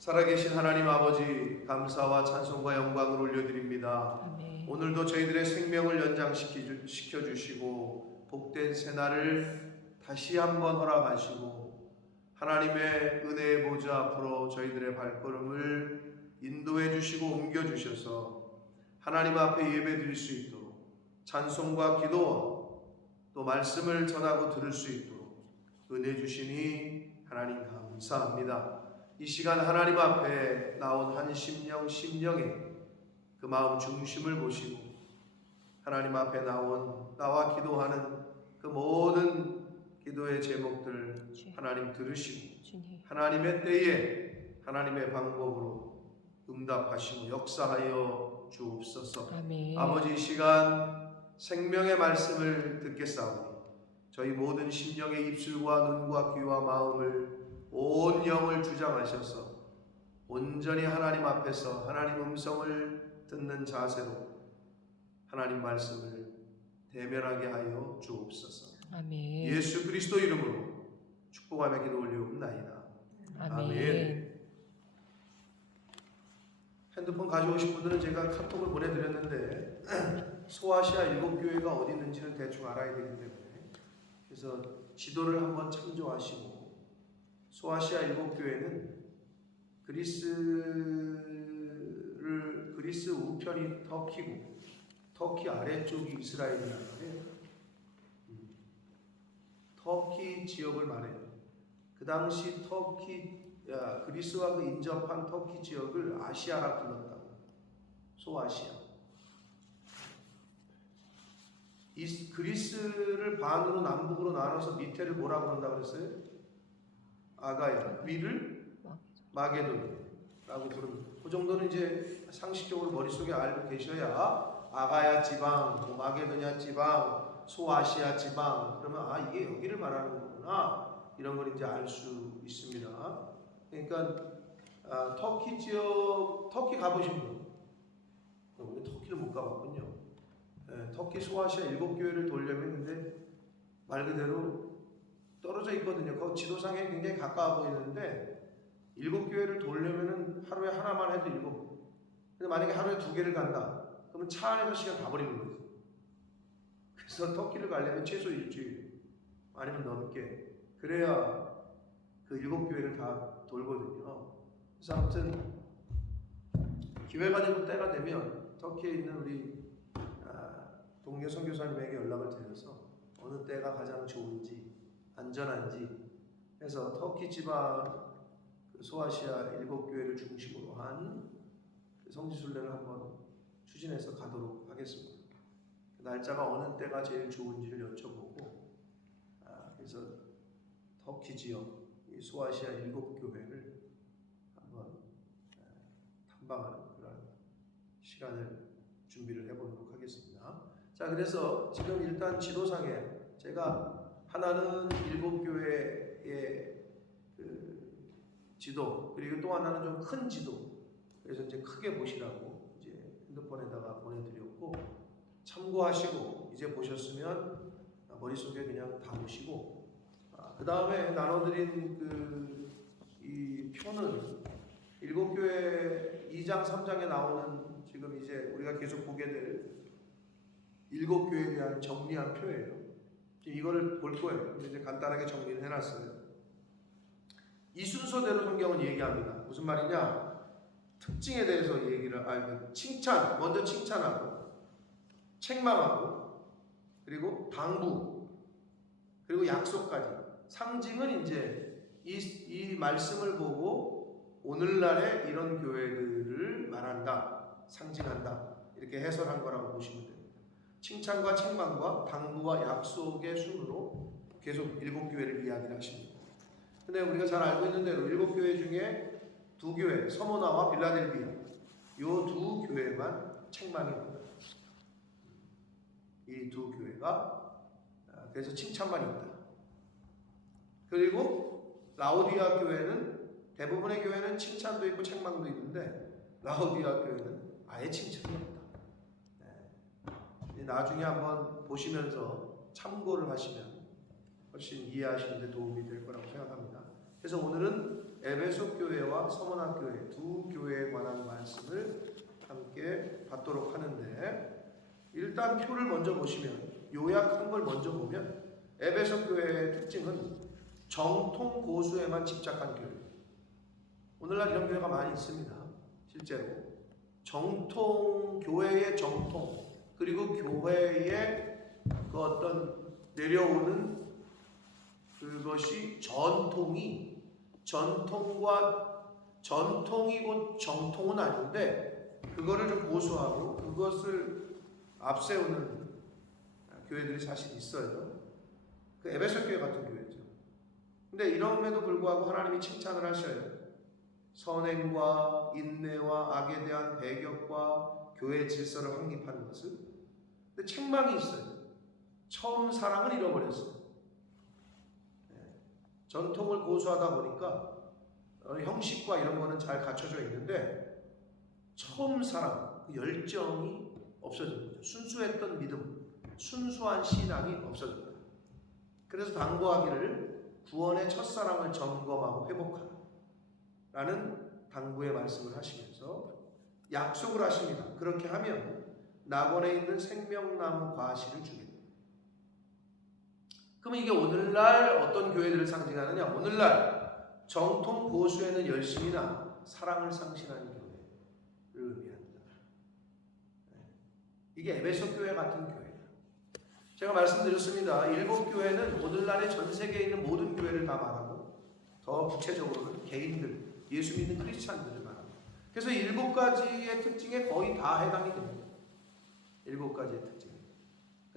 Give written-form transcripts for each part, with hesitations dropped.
살아계신 하나님 아버지, 감사와 찬송과 영광을 올려드립니다. 아멘. 오늘도 저희들의 생명을 연장시켜주시고 복된 새날을 다시 한번 허락하시고 하나님의 은혜의 보좌 앞으로 저희들의 발걸음을 인도해 주시고 옮겨 주셔서 하나님 앞에 예배드릴 수 있도록 찬송과 기도와 또 말씀을 전하고 들을 수 있도록 은혜 주시니 하나님 감사합니다. 이 시간 하나님 앞에 나온 한 심령의 그 마음 중심을 보시고 하나님 앞에 나온 나와 기도하는 그 모든 기도의 제목들 하나님 들으시고 하나님의 때에 하나님의 방법으로 응답하시고 역사하여 주옵소서. 아멘. 아버지, 이 시간 생명의 말씀을 듣겠사오니 저희 모든 심령의 입술과 눈과 귀와 마음을 온 영을 주장하셔서 온전히 하나님 앞에서 하나님 음성을 듣는 자세로 하나님 말씀을 대면하게 하여 주옵소서. 아멘. 예수 그리스도 이름으로 축복하며 기도 올리옵나이다. 아멘. 핸드폰 가져오신 분들은 제가 카톡을 보내드렸는데 소아시아 7교회가 어디 있는지는 대충 알아야 되기 때문에 그래서 지도를 한번 참조하시고 소아시아 7교회는 그리스 우편이 터키고 터키 아래쪽이 이스라엘이라는 거예요. 터키 지역을 말해요. 그 당시 그리스와 그 인접한 터키 지역을 아시아라 불렀다고. 소아시아. 그리스를 반으로 남북으로 나눠서 밑에를 뭐라고 그런다고 그랬어요? 아가야, 위를 마게도니라고 부릅니다. 그 정도는 이제 상식적으로 머릿속에 알고 계셔야 아가야 지방, 마게도냐 지방, 소아시아 지방 그러면 이게 여기를 말하는 거구나 이런 걸 이제 알 수 있습니다. 그러니까 터키 지역, 터키 가보신 분? 우리 터키를 못 가봤군요. 터키 소아시아 7교회를 돌려면 근데 말 그대로 떨어져 있거든요. 그 지도상에 굉장히 가까워 보이는데 7교회를 돌려면은 하루에 하나만 해도 7. 근데 만약에 하루에 2개를 간다. 그러면 차 안에서 시간 다 버리는 거예요. 그래서 터키를 가려면 최소 일주일 아니면 넘게 그래야 그 7교회를 다 돌거든요. 그래서 아무튼 기회가 되고 때가 되면 터키에 있는 우리 동료 선교사님에게 연락을 드려서 어느 때가 가장 좋은지 안전한지 해서 터키 지방 소아시아 7교회를 중심으로 한 성지순례를 한번 추진해서 가도록 하겠습니다. 날짜가 어느 때가 제일 좋은지를 여쭤보고 그래서 터키 지역 이 소아시아 7교회를 한번 탐방하는 그런 시간을 준비를 해보도록 하겠습니다. 자, 그래서 지금 일단 지도상에 제가 하나는 7교회의 그 지도 그리고 또 하나는 좀 큰 지도 그래서 이제 크게 보시라고 이제 핸드폰에다가 보내드렸고 참고하시고 이제 보셨으면 머릿속에 그냥 담으시고 그 다음에 나눠드린 이 표는 7교회 2장 3장에 나오는 지금 이제 우리가 계속 보게 될 7교회에 대한 정리한 표예요. 이거를 볼 거예요. 이제 간단하게 정리를 해놨어요. 이 순서대로 성경은 얘기합니다. 무슨 말이냐? 특징에 대해서 얘기를 칭찬, 먼저 칭찬하고 책망하고 그리고 당부 그리고 약속까지 상징은 이제 이 말씀을 보고 오늘날의 이런 교회들을 말한다, 상징한다 이렇게 해설한 거라고 보시면 돼요. 칭찬과 책망과 당부와 약속의 순으로 계속 7교회를 이야기를 하십니다. 근데 우리가 잘 알고 있는 대로 7교회 중에 2교회, 서모나와 빌라델비아 이 2교회만 책망이 있다. 이 2교회가 그래서 칭찬만 있다. 그리고 라오디아 교회는 대부분의 교회는 칭찬도 있고 책망도 있는데 라오디아 교회는 아예 칭찬이 없다. 나중에 한번 보시면서 참고를 하시면 훨씬 이해하시는 데 도움이 될 거라고 생각합니다. 그래서 오늘은 에베소 교회와 서머나 교회 두 교회에 관한 말씀을 함께 받도록 하는데, 일단 표를 먼저 보시면, 요약한 걸 먼저 보면 에베소 교회의 특징은 정통 고수에만 집착한 교회. 오늘날 이런 교회가 많이 있습니다. 실제로 정통, 교회의 정통, 그리고 교회의 그 어떤 내려오는 그것이 전통이 곧 정통은 아닌데 그거를 좀 고수하고 그것을 앞세우는 교회들이 사실 있어요. 그 에베소 교회 같은 교회죠. 근데 이럼에도 불구하고 하나님이 칭찬을 하셔요. 선행과 인내와 악에 대한 배격과 교회의 질서를 확립하는 것을. 근데 책망이 있어요. 처음 사랑을 잃어버렸어요. 전통을 고수하다 보니까 형식과 이런 거는 잘 갖춰져 있는데 처음 사랑, 그 열정이 없어진 거죠. 순수했던 믿음, 순수한 신앙이 없어진 거예요. 그래서 당부하기를 구원의 첫사랑을 점검하고 회복하라 라는 당부의 말씀을 하시면서 약속을 하십니다. 그렇게 하면 낙원에 있는 생명나무 과실을 주겠다. 그러면 이게 오늘날 어떤 교회들을 상징하느냐? 오늘날 정통 고수에는 열심이나 사랑을 상실하는 교회를 의미합니다. 이게 에베소 교회 같은 교회예요. 제가 말씀드렸습니다. 일곱 교회는 오늘날의 전 세계에 있는 모든 교회를 다 말하고, 더 구체적으로는 개인들, 예수 믿는 크리스찬들을 말합니다. 그래서 일곱 가지의 특징에 거의 다 해당이 됩니다. 일곱 가지의 특징.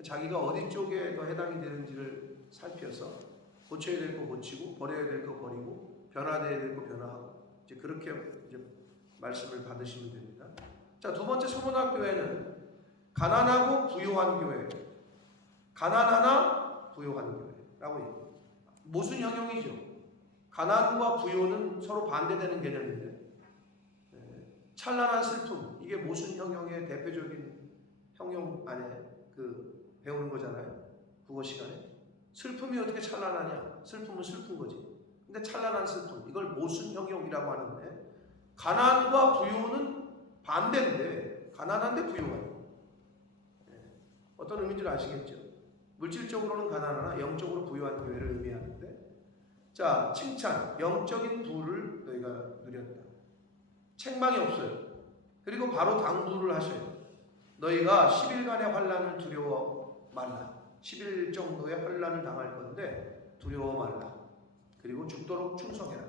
자기가 어디 쪽에 더 해당이 되는지를 살펴서 고쳐야 될 거 고치고, 버려야 될 거 버리고, 변화돼야 될 거 변화하고, 이제 그렇게 이제 말씀을 받으시면 됩니다. 자, 두 번째 서문학 교회는 가난하고 부요한 교회. 가난하나 부요한 교회라고 얘기해요. 모순 형용이죠. 가난과 부요는 서로 반대되는 개념인데, 찬란한 슬픔, 이게 모순 형용의 대표적인 형용 안에 그 배우는 거잖아요. 국어 시간에. 슬픔이 어떻게 찬란하냐? 슬픔은 슬픈 거지. 근데 찬란한 슬픔, 이걸 모순 형용이라고 하는데, 가난과 부요는 반대인데 가난한데 부요해요. 어떤 의미인지 아시겠죠? 물질적으로는 가난하나 영적으로 부유한 교회를 의미하는데, 자, 칭찬, 영적인 부를 너희가 누렸다. 책망이 없어요. 그리고 바로 당부를 하셔요. 너희가 10일간의 환난을 두려워 말라. 10일 정도의 환난을 당할 건데 두려워 말라. 그리고 죽도록 충성해라.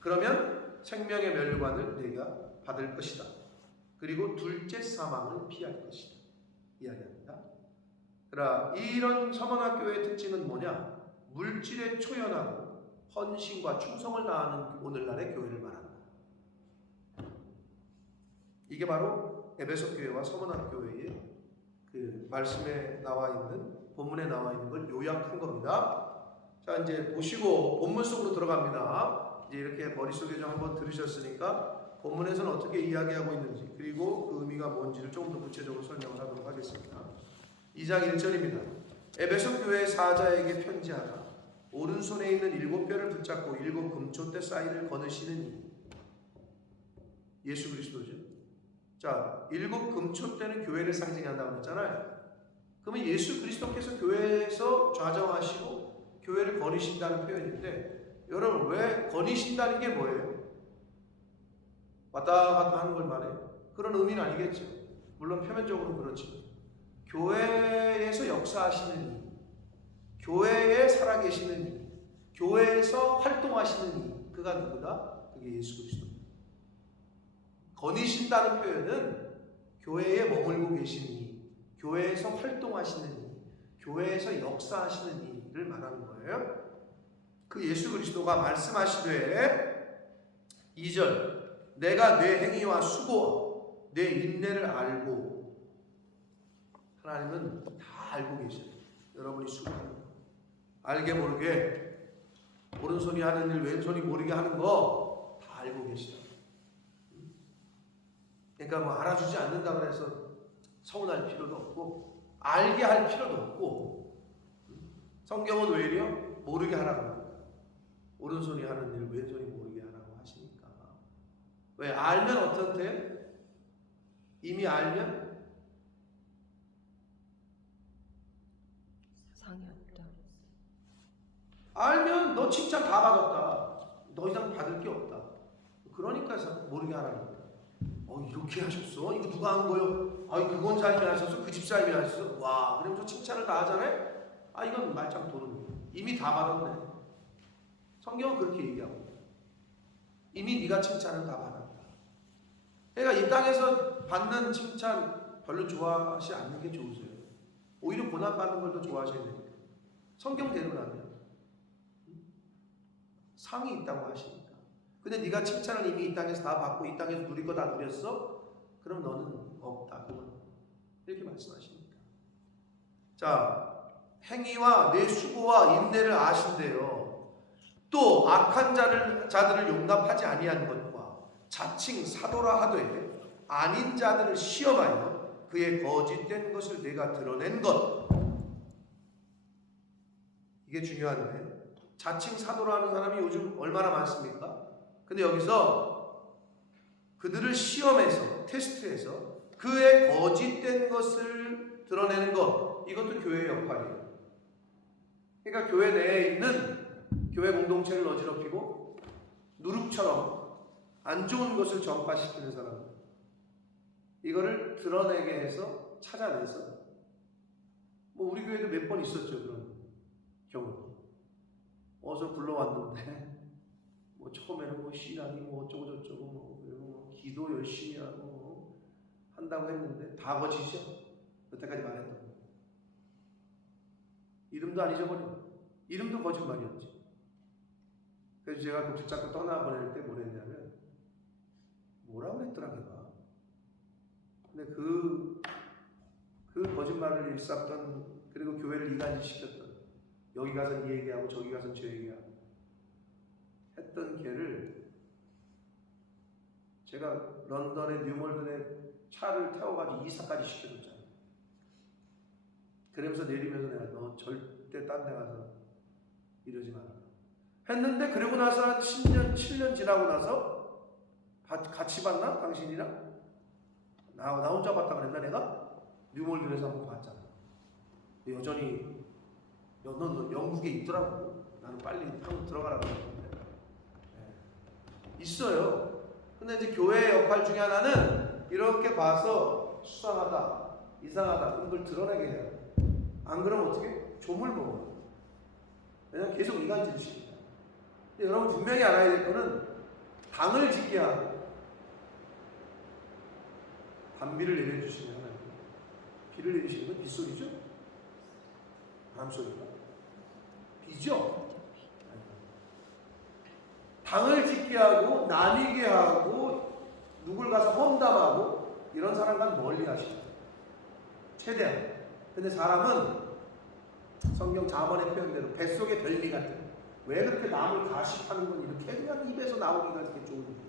그러면 생명의 멸관을 너희가 받을 것이다. 그리고 둘째 사망을 피할 것이다. 이야기합니다. 그러나 이런 서문학교의 특징은 뭐냐? 물질에 초연하고 헌신과 충성을 다하는 오늘날의 교회를 말합니다. 이게 바로 에베소 교회와 서문학교회의 그 말씀에 나와 있는, 본문에 나와 있는 걸 요약한 겁니다. 자, 이제 보시고 본문 속으로 들어갑니다. 이제 이렇게 머릿속에 좀 한번 들으셨으니까 본문에서는 어떻게 이야기하고 있는지, 그리고 그 의미가 뭔지를 조금 더 구체적으로 설명을 하도록 하겠습니다. 2장 1절입니다. 에베소 교회 사자에게 편지하라. 오른손에 있는 7뼈를 붙잡고 7 금초대 사이를 거느시는 이. 예수 그리스도죠. 자, 7 금초대는 교회를 상징한다고 했잖아요. 그러면 예수 그리스도께서 교회에서 좌정하시고 교회를 거니신다는 표현인데, 여러분 왜 거니신다는 게 뭐예요? 왔다 갔다 하는 걸 말해요. 그런 의미는 아니겠죠. 물론 표면적으로 그렇지만 교회에서 역사하시는 이, 교회에 살아계시는 이, 교회에서 활동하시는 이, 그가 누구다? 그게 예수 그리스도입니다. 거니신다는 표현은 교회에 머물고 계시는 이, 교회에서 활동하시는 이, 교회에서 역사하시는 이를 말하는 거예요. 그 예수 그리스도가 말씀하시되 2절, 내가 내 행위와 수고와 내 인내를 알고. 하나님은 다 알고 계셔요. 여러분이 수고하는 거, 알게 모르게 오른손이 하는 일 왼손이 모르게 하는 거 다 알고 계시다. 그러니까 뭐 알아주지 않는다 그래서 서운할 필요도 없고, 알게 할 필요도 없고, 성경은 오히려 모르게 하라고 합니다. 오른손이 하는 일 왼손이 왜? 알면 어떻대? 이미 알면 상이 없다. 알면 너 칭찬 다 받았다. 더 이상 받을 게 없다. 그러니까 모르게 하라는 거야. 이렇게 하셨어? 이거 누가 한 거요? 그건 사람이 하셨어? 그 집사님이 하셨어? 와, 그러면서 칭찬을 다 하잖아요? 이건 말짱 도는 거야. 이미 다 받았네. 성경은 그렇게 얘기하고 이미 네가 칭찬을 다 받았다. 그러니까 이 땅에서 받는 칭찬 별로 좋아하지 않는 게 좋으세요. 오히려 고난받는 걸 더 좋아하셔야 돼요. 성경대로라면 상이 있다고 하시니까. 근데 네가 칭찬을 이미 이 땅에서 다 받고 이 땅에서 누릴 거 다 누렸어? 그럼 너는 없다. 그건 이렇게 말씀하시니까. 자, 행위와 내 수고와 인내를 아신대요. 또 악한 자들을 용납하지 아니한 것과 자칭 사도라 하되 아닌 자들을 시험하여 그의 거짓된 것을 내가 드러낸 것. 이게 중요한데, 자칭 사도라 하는 사람이 요즘 얼마나 많습니까? 근데 여기서 그들을 시험해서 테스트해서 그의 거짓된 것을 드러내는 것, 이것도 교회의 역할이에요. 그러니까 교회 내에 있는 교회 공동체를 어지럽히고 누룩처럼 안 좋은 것을 전파시키는 사람, 이거를 드러내게 해서 찾아내서, 우리 교회도 몇 번 있었죠. 그런 경우. 어서 불러왔는데 처음에는 신앙이 어쩌고 저쩌고 그리고 기도 열심히 하고 한다고 했는데 다 거짓이죠. 여태까지 말했던 거. 이름도 안 잊어버려. 이름도 거짓말이었지. 그래서 제가 그 붙잡고 떠나보낼 때 뭐랬냐면, 뭐라고 했더라 내가. 근데 그 거짓말을 일삼던, 그리고 교회를 이간질시켰던, 여기 가서 이 얘기하고 저기 가서 저 얘기하고 했던 걔를 제가 런던의 뉴몰든에 차를 태워가지고 이사까지 시켜줬잖아요. 그러면서 내리면서 내가 너 절대 딴 데 가서 이러지 마라 했는데, 그러고 나서 한 10년, 7년 지나고 나서 같이 봤나? 당신이랑? 나 혼자 봤다 그랬나 내가? 뉴몰든에서 한번 봤잖아. 여전히 너 영국에 있더라고. 나는 빨리 한국 들어가라고 했는데. 있어요. 근데 이제 교회의 역할 중에 하나는 이렇게 봐서 수상하다, 이상하다, 그런 걸 드러내게 해요. 안 그러면 어떻게? 조물 먹어요. 왜냐면 계속 이간질입니다. 여러분 분명히 알아야 될 거는, 당을 짓게 하고 단비를 내려주시면 하나님, 비를 내리시는 건 빗소리죠? 바람소리가? 비죠? 당을 짓게 하고 나뉘게 하고 누굴 가서 험담하고 이런 사람과는 멀리 하시죠. 최대한. 근데 사람은 성경 자문의 표현대로 뱃속의 별미 같은, 왜 그렇게 남을 가식하는 건 이렇게 그냥 입에서 나오기가 이렇게 좋은 거예요.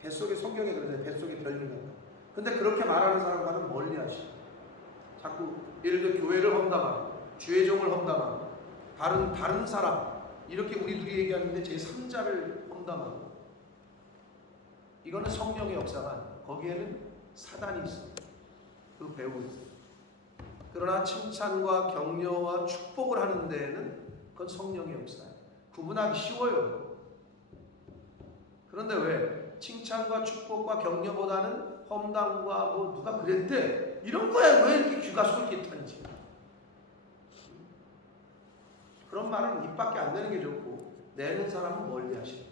뱃속에, 성경에 그러잖아요. 뱃속의 별미 같다. 근데 그렇게 말하는 사람과는 멀리 하시죠. 자꾸 예를 들어 교회를 험담하고 주의종을 험담하고 다른 사람, 이렇게 우리 둘이 얘기하는데 제3자를 험담하고, 이거는 성령의 역사가 아니에요. 거기에는 사단이 있어요. 그 배우고 있어요. 그러나 칭찬과 격려와 축복을 하는 데에는 그건 성령의 역사예요. 구분하기 쉬워요. 그런데 왜 칭찬과 축복과 격려보다는 험담과 누가 그랬대, 이런 거야 왜 이렇게 귀가 솔깃한지. 그런 말은 입 밖에 안 내는 게 좋고, 내는 사람은 멀리 하시고,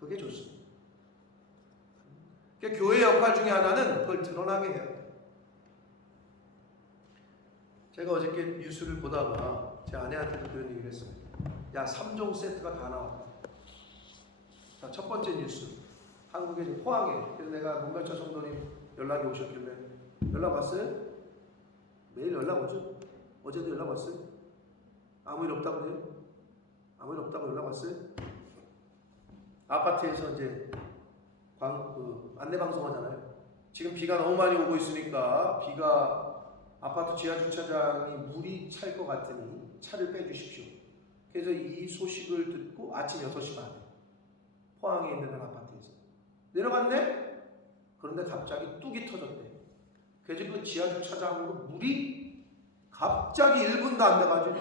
그게 좋습니다. 그러니까 교회의 역할 중에 하나는 그걸 드러나게 해야 돼요. 제가 어저께 뉴스를 보다가 제 아내한테도 그런 얘기를 했습니다. 야, 3종 세트가 다 나왔다. 자, 첫 번째 뉴스. 한국에 이제 포항에. 그래서 내가 문별차 성도님 연락이 오셨길래, 연락 왔어요? 매일 연락 오죠? 어제도 연락 왔어요? 아무 일 없다고 그래요? 아무 일 없다고 연락 왔어요? 아파트에서 이제 안내방송 하잖아요. 지금 비가 너무 많이 오고 있으니까 아파트 지하 주차장이 물이 찰 것 같으니 차를 빼주십시오. 그래서 이 소식을 듣고 아침 6시 반에 포항에 있는 한 아파트에서 내려갔네? 그런데 갑자기 뚝이 터졌대. 그래서 그 지하주차장으로 물이 갑자기 1분도 안 돼가지고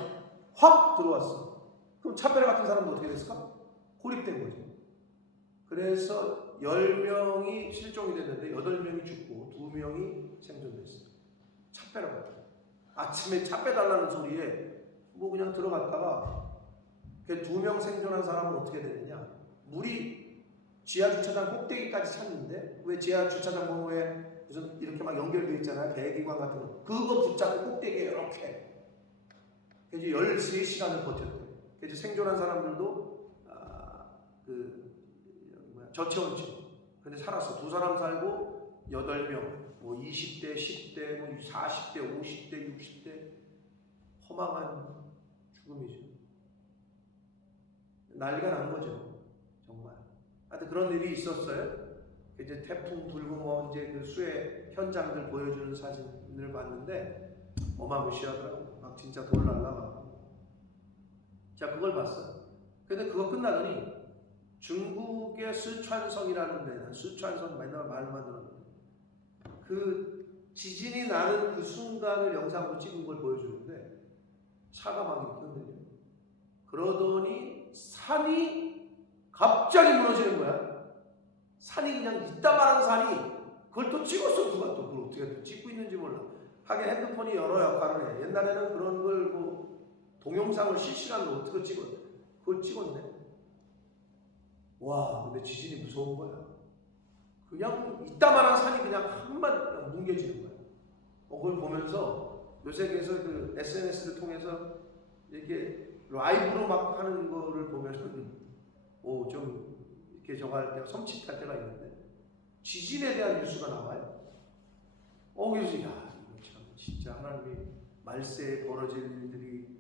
확 들어왔어. 그럼 차베르 같은 사람도 어떻게 됐을까? 고립된 거지. 그래서 10명이 실종이 됐는데 8명이 죽고 2명이 생존됐어요. 차 빼라고. 아침에 차 빼달라는 소리에 뭐 그냥 들어갔다가 그 2명 생존한 사람은 어떻게 됐느냐? 물이 지하주차장 꼭대기까지 찼는데, 왜 지하주차장 번호에 무슨 이렇게 막 연결되어 있잖아요. 배기관 같은 거. 그거 붙잡고 꼭대기에 이렇게. 그래서 13시간을 버텼대요. 그래서 생존한 사람들도 저체온증. 근데 살았어. 2사람 살고 8명. 뭐 20대, 10대, 뭐 40대, 50대, 60대. 허망한 죽음이죠. 난리가 난 거죠. 정말. 하여튼 그런 일이 있었어요. 이제 태풍 불고 뭐 이제 그 수해 현장들 보여주는 사진을 봤는데 어마무시하더라고. 막 진짜 돌 날라가고. 자, 그걸 봤어. 근데 그거 끝나더니 중국의 스촨성이라는 데, 스촨성 맨날 말만 들었는데 그 지진이 나는 그 순간을 영상으로 찍은 걸 보여주는데 차가 막 이렇게 흔들려. 그러더니 산이 갑자기 무너지는 거야. 산이 그냥 이따만한 산이, 그걸 또 찍었어. 누가 또 그걸 어떻게 또 찍고 있는지 몰라. 하긴 핸드폰이 여러 역할을 해. 옛날에는 그런 걸 뭐 동영상을 실시간으로 어떻게 찍어? 그걸 찍었네. 와, 근데 지진이 무서운 거야. 그냥 이따만한 산이 그냥 한번 뭉개지는 거야. 그걸 보면서 요새에서 그 SNS를 통해서 이렇게 라이브로 막 하는 거를 보면은 좀 이렇게 저거 할 때가 섬찟할 때가 있는데 지진에 대한 뉴스가 나와요. 그래서 야, 이거 참 진짜 하나님이 말세에 벌어질 일들이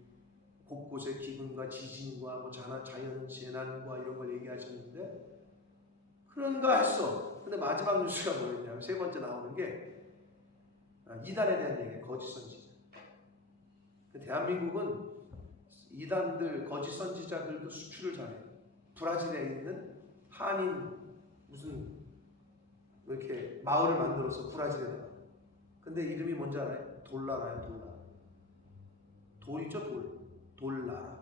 곳곳에 기근과 지진과 뭐 자연 재난과 이런 걸 얘기하셨는데 그런가 했어. 근데 마지막 뉴스가 뭐였냐면 세 번째 나오는 게 이단에 대한 얘기예요. 거짓 선지자. 대한민국은 이단들, 거짓 선지자들도 수출을 잘해요. 브라질에 있는 한인 무슨 이렇게 마을을 만들어서 브라질에다가. 근데 이름이 뭔지 알아요? 돌나라예요. 돌나라. 돌이죠. 돌나라.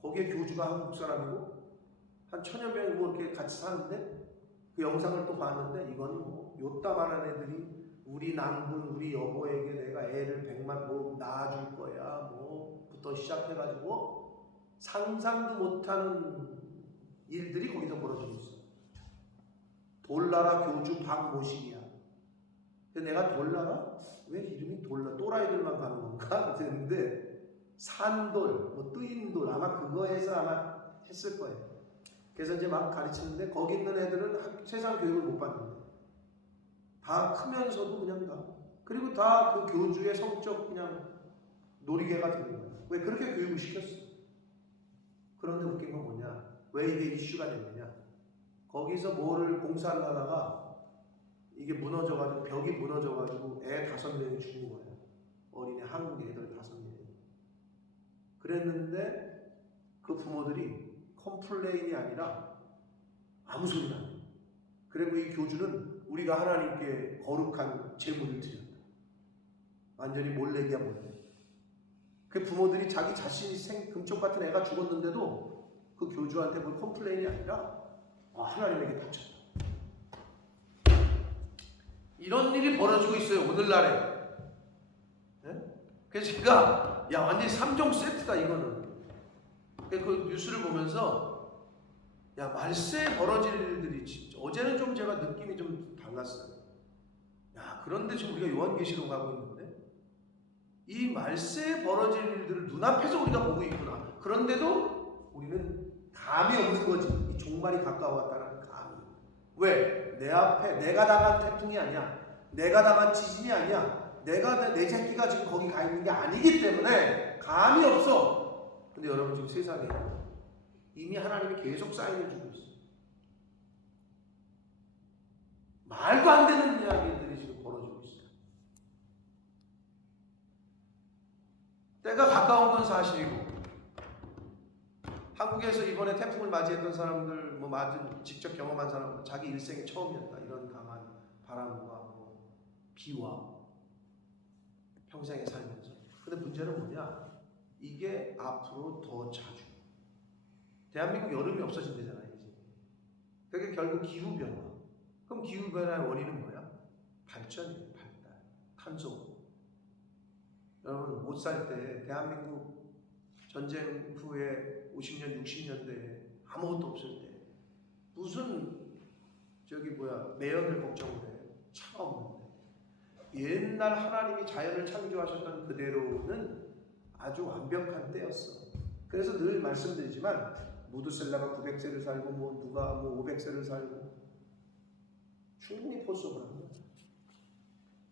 거기에 교주가 한국 사람이고 한 1000여 명이 뭐 이렇게 같이 사는데 그 영상을 또 봤는데 이건 뭐 요따만한 애들이 우리 남군, 우리 여보에게 내가 애를 100만 뭐 낳아줄 거야 뭐부터 시작해가지고 상상도 못하는 일들이 거기서 벌어지고 있어. 돌나라 교주 박모식이야. 근데 내가 돌나라? 왜 이름이 돌나라? 또라이들만 가는 건가? 그랬는데 산돌, 뭐 뜨인 돌 아마 그거에서 아마 했을 거예요. 그래서 이제 막 가르치는데 거기 있는 애들은 세상 교육을 못 받는 거예요. 다 크면서도 그냥 다. 그리고 다 그 교주의 성적 그냥 놀이개가 되는 거예요. 왜 그렇게 교육을 시켰어? 그런데 웃긴 건 뭐냐? 왜 이게 이슈가 됐느냐? 거기서 뭐를 공사를 하다가 이게 무너져가지고 벽이 무너져가지고 애 5명이 죽은 거예요. 어린애 한국 애들 5명이. 그랬는데 그 부모들이 컴플레인이 아니라 아무 소리나. 그리고 이 교주는 우리가 하나님께 거룩한 제물을 드렸다. 완전히 몰래기야 몰래. 그 부모들이 자기 자신이 금쪽 같은 애가 죽었는데도 그 교주한테 뭘 컴플레인이 아니라 하나님에게 바쳤다. 이런 일이 벌어지고 있어요. 오늘날에. 네? 그래서 제가 완전히 3종 세트다 이거는. 그 뉴스를 보면서 말세에 벌어질 일들이 진짜 어제는 좀 제가 느낌이 좀 달랐어요. 그런데 지금 우리가 요한계시록 가고 있는데 이 말세에 벌어질 일들을 눈앞에서 우리가 보고 있구나. 그런데도 우리는 감이 없는 거지. 이 종말이 가까웠다는 감이. 왜? 내 앞에 내가 당한 태풍이 아니야. 내가 당한 지진이 아니야. 내 새끼가 지금 거기 가 있는 게 아니기 때문에 감이 없어. 근데 여러분 지금 세상에 이미 하나님이 계속 사인을 주고 있어. 말도 안 되는 이야기들이 지금 벌어지고 있어요. 때가 가까운 건 사실이고 한국에서 이번에 태풍을 맞이했던 사람들, 뭐 맞은 직접 경험한 사람들, 자기 일생에 처음이었다. 이런 강한 바람과 뭐 비와 평생에 살면서. 근데 문제는 뭐냐? 이게 앞으로 더 자주. 대한민국 여름이 없어진대잖아요, 이제. 그게 결국 기후 변화. 그럼 기후 변화의 원인은 뭐야? 발전이에요, 발달, 탄소. 여러분 못 살 때 대한민국 전쟁 후에 50년, 60년대에 아무것도 없을 때 무슨 매연을 걱정을 해. 차가 없는데. 옛날 하나님이 자연을 창조하셨던 그대로는 아주 완벽한 때였어. 그래서 늘 말씀드리지만 무드셀라가 900세를 살고 누가 500세를 살고 충분히 포섭을 합니다.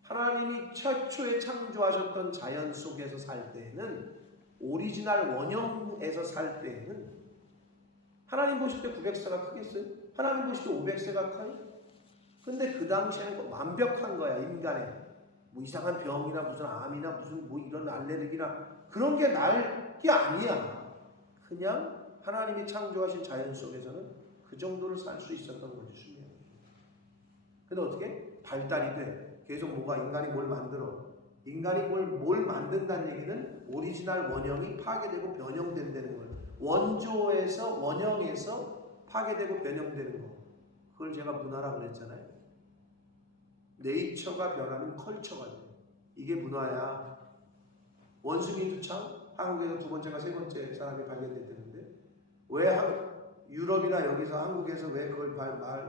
하나님이 최초에 창조하셨던 자연 속에서 살 때에는, 오리지널 원형에서 살 때에는 하나님 보실 때 900세가 크겠어요? 하나님 보실 때 500세가 커요? 근데 그 당시에는 완벽한 거야. 인간의 뭐 이상한 병이나 무슨 암이나 무슨 뭐 이런 알레르기나 그런 게 날 게 아니야. 그냥 하나님이 창조하신 자연 속에서는 그 정도를 살 수 있었던 거지, 수명. 근데 어떻게? 발달이 돼. 계속 인간이 뭘 만들어. 인간이 뭘 만든다는 얘기는 오리지널 원형이 파괴되고 변형된다는 거예요. 원형에서 파괴되고 변형되는 거. 그걸 제가 문화라고 그랬잖아요. 네이처가 변하면 컬처가 돼. 이게 문화야. 원숭이 두창, 한국에서 두 번째가 세 번째 사람이 발견됐다는데, 왜 유럽이나 여기서 한국에서 왜 그걸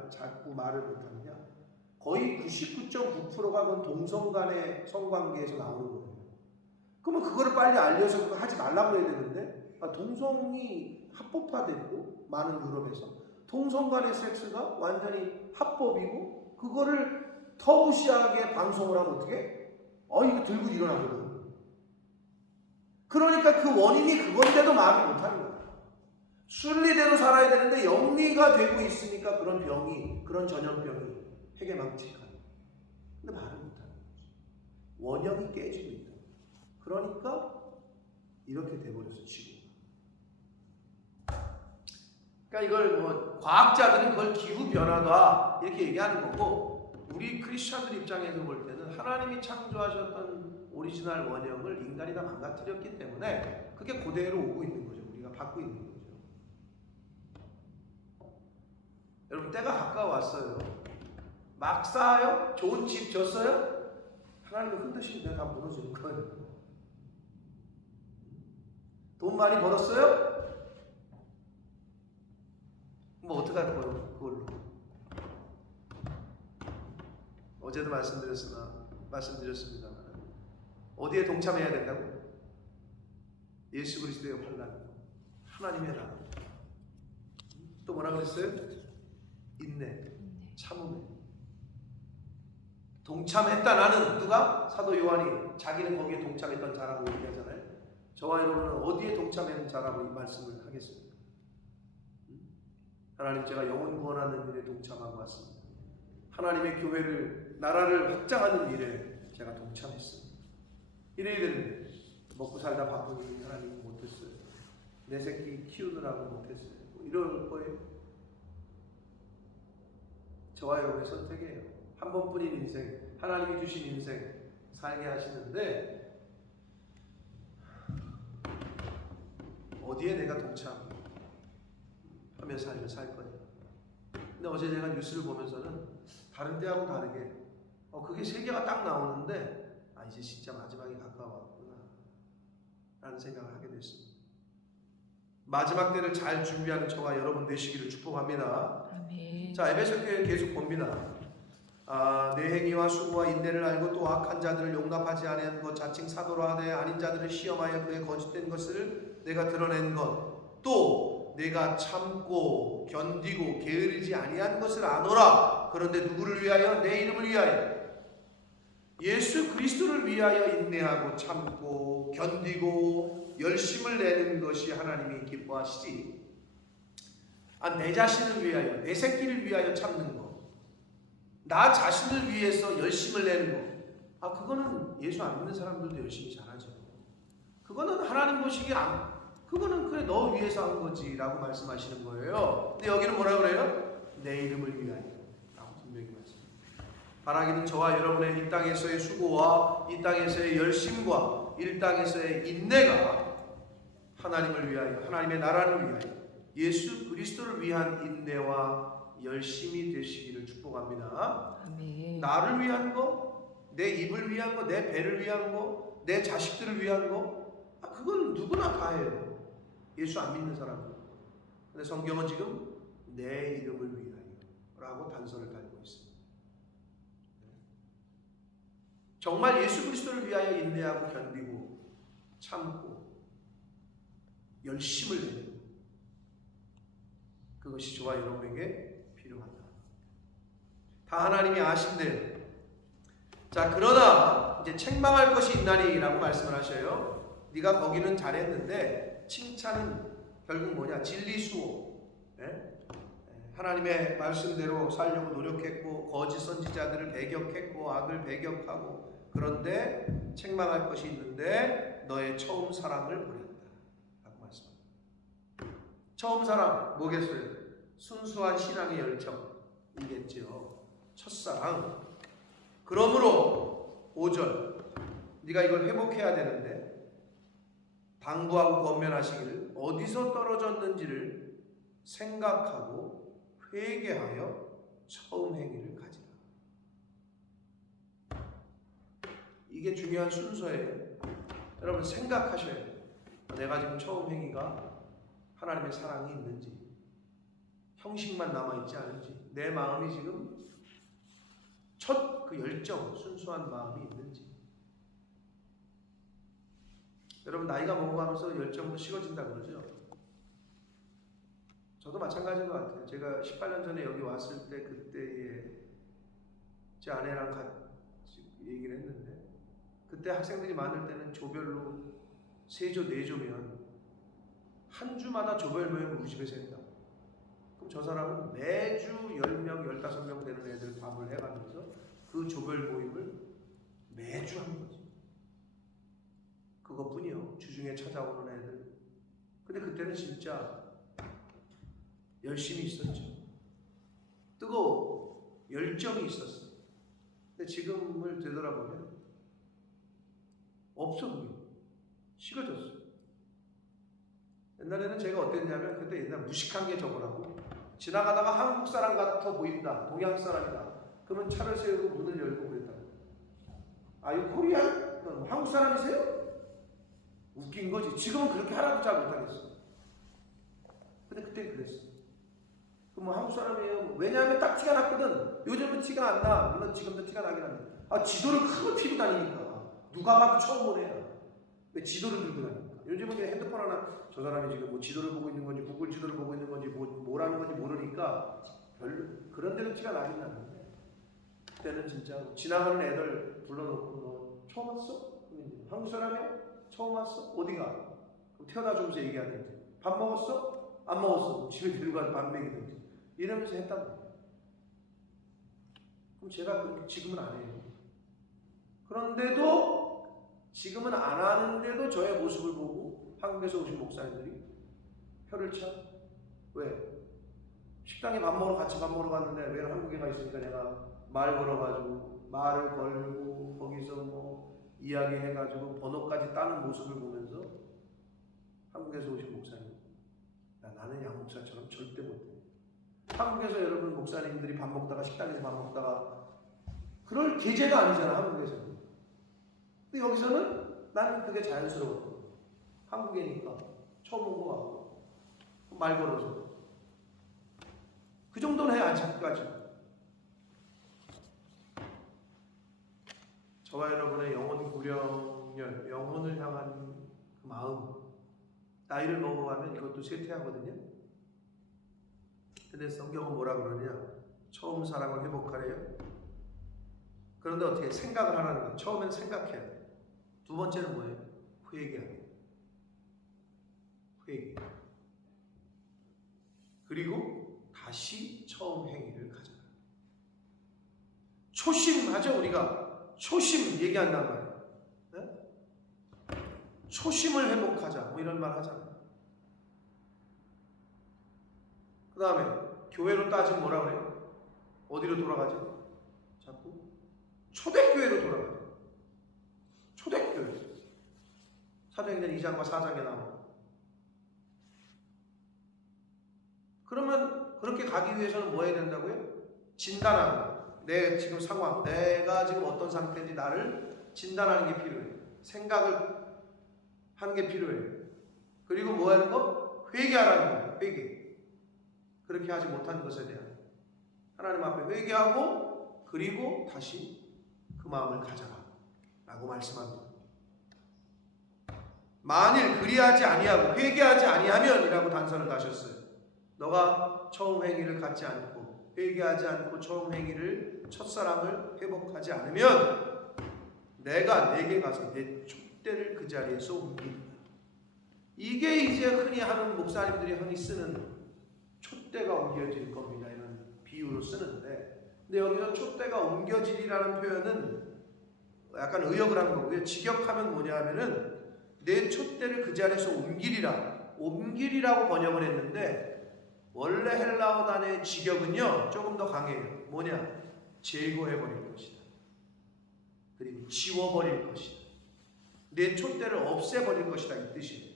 자꾸 말을 못하느냐? 거의 99.9%가 그건 동성 간의 성관계에서 나오는 거예요. 그러면 그거를 빨리 알려서 그거 하지 말라고 해야 되는데, 동성이 합법화됐고, 많은 유럽에서 동성 간의 섹스가 완전히 합법이고, 그거를 터부시하게 방송을 하면 어떻게? 이거 들고 일어나거든. 그러니까 그 원인이 그건데도 말을 못하는 거야. 순리대로 살아야 되는데 영리가 되고 있으니까 그런 전염병이 해계망측한. 근데 말을 못하는 거지. 원형이 깨지고 있다. 그러니까 이렇게 돼버렸어, 지금. 그러니까 이걸 과학자들은 그걸 기후변화다 이렇게 얘기하는 거고, 우리 크리스천들 입장에서 볼 때는 하나님이 창조하셨던 오리지널 원형을 인간이 다 망가뜨렸기 때문에 그게 그대로 오고 있는 거죠. 우리가 받고 있는 거죠. 여러분, 때가 가까워왔어요. 막 쌓아요? 좋은 집 졌어요? 하나님이 흔드시면 그냥 다 무너지는 거예요. 돈 많이 벌었어요? 뭐 어떡할 거예요, 그걸로? 어제도 말씀드렸습니다만 어디에 동참해야 된다고? 예수 그리스도의 환난, 하나님의 나라. 또 뭐라 그랬어요? 인내, 참음에 동참했다. 나는 누가? 사도 요한이 자기는 거기에 동참했던 자라고 얘기하잖아요. 저와 여러분은 어디에 동참했는 자라고 이 말씀을 하겠습니까? 하나님, 제가 영혼 구원하는 일에 동참하고 왔습니다. 하나님의 교회를, 나라를 확장하는 일에 제가 동참했습니다. 이래야 되는데 먹고 살다 바쁘니 하나님 못했어요. 내 새끼 키우느라고 못했어요. 이럴 거예요. 저와 여러분의 선택이에요. 한 번뿐인 인생, 하나님이 주신 인생 살게 하시는데 어디에 내가 동참하며 살 거냐. 근데 어제 제가 뉴스를 보면서는 다른 때하고 다르게 그게 세 개가 딱 나오는데 이제 진짜 마지막이 가까워왔구나 라는 생각을 하게 됐습니다. 마지막 때를 잘 준비하는 저와 여러분 되시기를 축복합니다. 아멘. 자, 에베소교회 계속 봅니다. 내 행위와 수고와 인내를 알고 또 악한 자들을 용납하지 아니하는 것, 자칭 사도로 하되 아닌 자들을 시험하여 그의 거짓된 것을 내가 드러낸 것, 또 내가 참고 견디고 게으르지 아니한 것을 아노라. 그런데 누구를 위하여? 내 이름을 위하여, 예수 그리스도를 위하여 인내하고 참고 견디고 열심을 내는 것이 하나님이 기뻐하시지. 내 자신을 위하여, 내 새끼를 위하여 참는 것, 나 자신을 위해서 열심을 내는 것, 그거는 예수 안 믿는 사람들도 열심히 잘하죠. 그거는 하나님 보시기에 그거는 그래 너 위해서 한 거지라고 말씀하시는 거예요. 근데 여기는 뭐라 그래요? 내 이름을 위하여 라고 분명히 말씀합니다. 바라기는 저와 여러분의 이 땅에서의 수고와 이 땅에서의 열심과 이 땅에서의 인내가 하나님을 위하여, 하나님의 나라를 위하여, 예수 그리스도를 위한 인내와 열심이 되시기를 축복합니다. 아멘. 나를 위한 거, 내 입을 위한 거, 내 배를 위한 거, 내 자식들을 위한 거, 그건 누구나 다 해요. 예수 안 믿는 사람은. 근데 성경은 지금 내 이름을 위하여 라고 단서를 달고 있습니다. 정말 예수 그리스도를 위하여 인내하고 견디고 참고 열심을 내는 그것이 저와 여러분에게 필요하다. 다 하나님이 아신대요. 자, 그러나 이제 책망할 것이 있나니라고 말씀을 하셔요. 네가 거기는 잘했는데 칭찬은 결국 뭐냐? 진리수호. 하나님의 말씀대로 살려고 노력했고 거짓 선지자들을 배격했고 악을 배격하고, 그런데 책망할 것이 있는데 너의 처음 사랑을 버렸다 라고 말씀합니다. 처음 사랑 뭐겠어요? 순수한 신앙의 열정이겠죠. 첫사랑. 그러므로 5절 네가 이걸 회복해야 되는데 당부하고 권면하시기를 어디서 떨어졌는지를 생각하고 회개하여 처음 행위를 가지라. 이게 중요한 순서예요. 여러분 생각하셔야 돼요. 내가 지금 처음 행위가 하나님의 사랑이 있는지, 형식만 남아있지 않은지, 내 마음이 지금 첫 그 열정, 순수한 마음이 있는지. 여러분 나이가 먹어가면서 열정도 식어진다 그러죠. 저도 마찬가지인 것 같아요. 제가 18년 전에 여기 왔을 때 그때에 제 아내랑 같이 얘기를 했는데, 그때 학생들이 많을 때는 조별로 3조, 4조면 한 주마다 조별 모임을 우리 집에서 했다. 그럼 저 사람은 매주 10명, 15명 되는 애들 밥을 해가면서 그 조별 모임을 매주 한 거지. 그것뿐이요. 주중에 찾아오는 애들. 근데 그때는 진짜 열심히 있었죠. 뜨거워 열정이 있었어. 근데 지금을 되돌아보면 없어. 그게 식어졌어. 옛날에는 제가 어땠냐면, 그때 옛날 무식한 게 저거라고, 지나가다가 한국 사람 같아 보인다, 동양 사람이다, 그러면 차를 세우고 문을 열고 그랬다. 아, 이 코리안? 한국 사람이세요? 웃긴 거지. 지금은 그렇게 하나도 잘 못하겠어. 근데 그때 그랬어. 그럼 뭐 한국 사람이에요. 왜냐하면 딱 티가 났거든. 요즘은 티가 안 나. 물론 지금도 티가 나긴 한데. 아, 지도를 크고 피고 다니니까 누가 봐도 처음 오네요. 왜 지도를 들고 다니니까. 요즘은 그냥 핸드폰 하나, 저 사람이 지금 뭐 지도를 보고 있는 건지 구글 지도를 보고 있는 건지 뭐라는 건지 모르니까 별로 그런 데는 티가 나긴 나는데, 그때는 진짜 지나가는 애들 불러놓고 너 처음 왔어? 한국 사람이야? 처음 왔어? 어디가? 그럼 태워다 주면서 얘기하든지, 밥 먹었어? 안 먹었어? 집에 데리고 가서 밥 먹이든지 이러면서 했단 말이야. 그럼 제가 그렇게 지금은 안 해요. 그런데도 지금은 안 하는데도 저의 모습을 보고 한국에서 오신 목사님들이 혀를 쳐. 왜? 식당에 밥 먹으러 같이 밥 먹으러 갔는데 왜 한국에 가 있으니까 내가 말 걸어가지고 말을 걸고 거기서 뭐 이야기해가지고 번호까지 따는 모습을 보면서 한국에서 오신 목사님, 나는 양 목사처럼 절대 못해. 한국에서 여러분 목사님들이 밥 먹다가 식당에서 밥 먹다가 그럴 계제가 아니잖아, 한국에서는. 근데 여기서는 나는 그게 자연스러워. 한국이니까 처음 온 거 같고 말 걸어서 그 정도는 해. 아직까지 저와 여러분의 영혼 구령열, 영혼을 향한 그 마음, 나이를 먹어가면 이것도 쇠퇴하거든요. 근데 성경은 뭐라 그러냐? 처음 사랑을 회복하래요. 그런데 어떻게 생각을 하라는 거예요. 처음엔 생각해야 돼. 두 번째는 뭐예요? 회개하게. 회개. 그리고 다시 처음 행위를 가져라. 초심하죠, 우리가. 초심 얘기한단 말이에요. 네? 초심을 회복하자. 뭐 이런 말 하잖아요. 다음에 교회로 따지면 뭐라 그래요? 어디로 돌아가죠? 자꾸 초대교회로 돌아가죠. 초대교회. 사도행전 2장과 4장에 나와. 그러면 그렇게 가기 위해서는 뭐 해야 된다고요? 진단하고 내 지금 상황, 내가 지금 어떤 상태인지 나를 진단하는 게 필요해. 생각을 하는 게 필요해. 그리고 뭐 하는 거? 회개하라는 거예요. 회개. 그렇게 하지 못한 것에 대한 하나님 앞에 회개하고 그리고 다시 그 마음을 가져라 라고 말씀합니다. 만일 그리하지 아니하고 회개하지 아니하면 이라고 단서를 다셨어요. 너가 처음 행위를 갖지 않고 회개하지 않고 처음 행위를 첫사랑을 회복하지 않으면 내가 내게 가서 내 촛대를 그 자리에서 옮긴다. 이게 이제 흔히 하는 목사님들이 흔히 쓰는 촛대가 옮겨질 겁니다. 이런 비유로 쓰는데, 근데 여기서 촛대가 옮겨질이라는 표현은 약간 의역을 한 거고요. 직역하면 뭐냐 하면은 내 촛대를 그 자리에서 옮기리라. 옮기리라고 번역을 했는데 원래 헬라어 단어의 직역은요 조금 더 강해요. 뭐냐? 제거해버릴 것이다. 그리고 지워버릴 것이다. 내 촛대를 없애버릴 것이다 이 뜻이에요.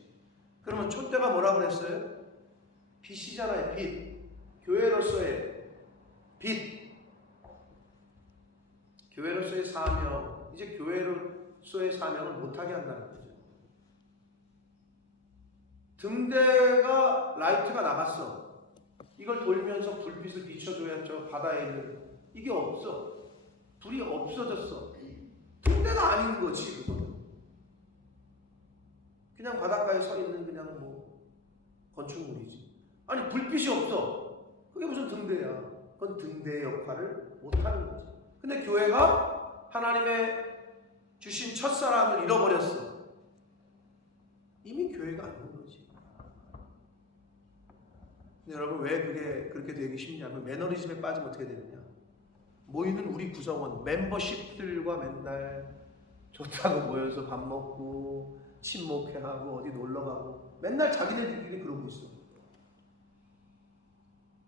그러면 촛대가 뭐라고 그랬어요? 빛이잖아요. 빛. 교회로서의 빛. 교회로서의 사명. 이제 교회로서의 사명을 못하게 한다는 거죠. 등대가 라이트가 나갔어. 이걸 돌면서 불빛을 비춰줘야 저 바다에 있는 이게 없어. 불이 없어졌어. 등대가 아닌 거지 그건. 그냥 바닷가에 서 있는 그냥 뭐 건축물이지. 아니 불빛이 없어. 그게 무슨 등대야. 그건 등대의 역할을 못하는 거지. 근데 교회가 하나님의 주신 첫사랑을 잃어버렸어. 이미 교회가 아닌 거지. 근데 여러분 왜 그게 그렇게 되기 쉽냐면 매너리즘에 빠지면 어떻게 되느냐. 모이는 우리 구성원 멤버십들과 맨날 좋다고 모여서 밥 먹고 친목회하고 어디 놀러가고 맨날 자기네들끼리 그러고 있어.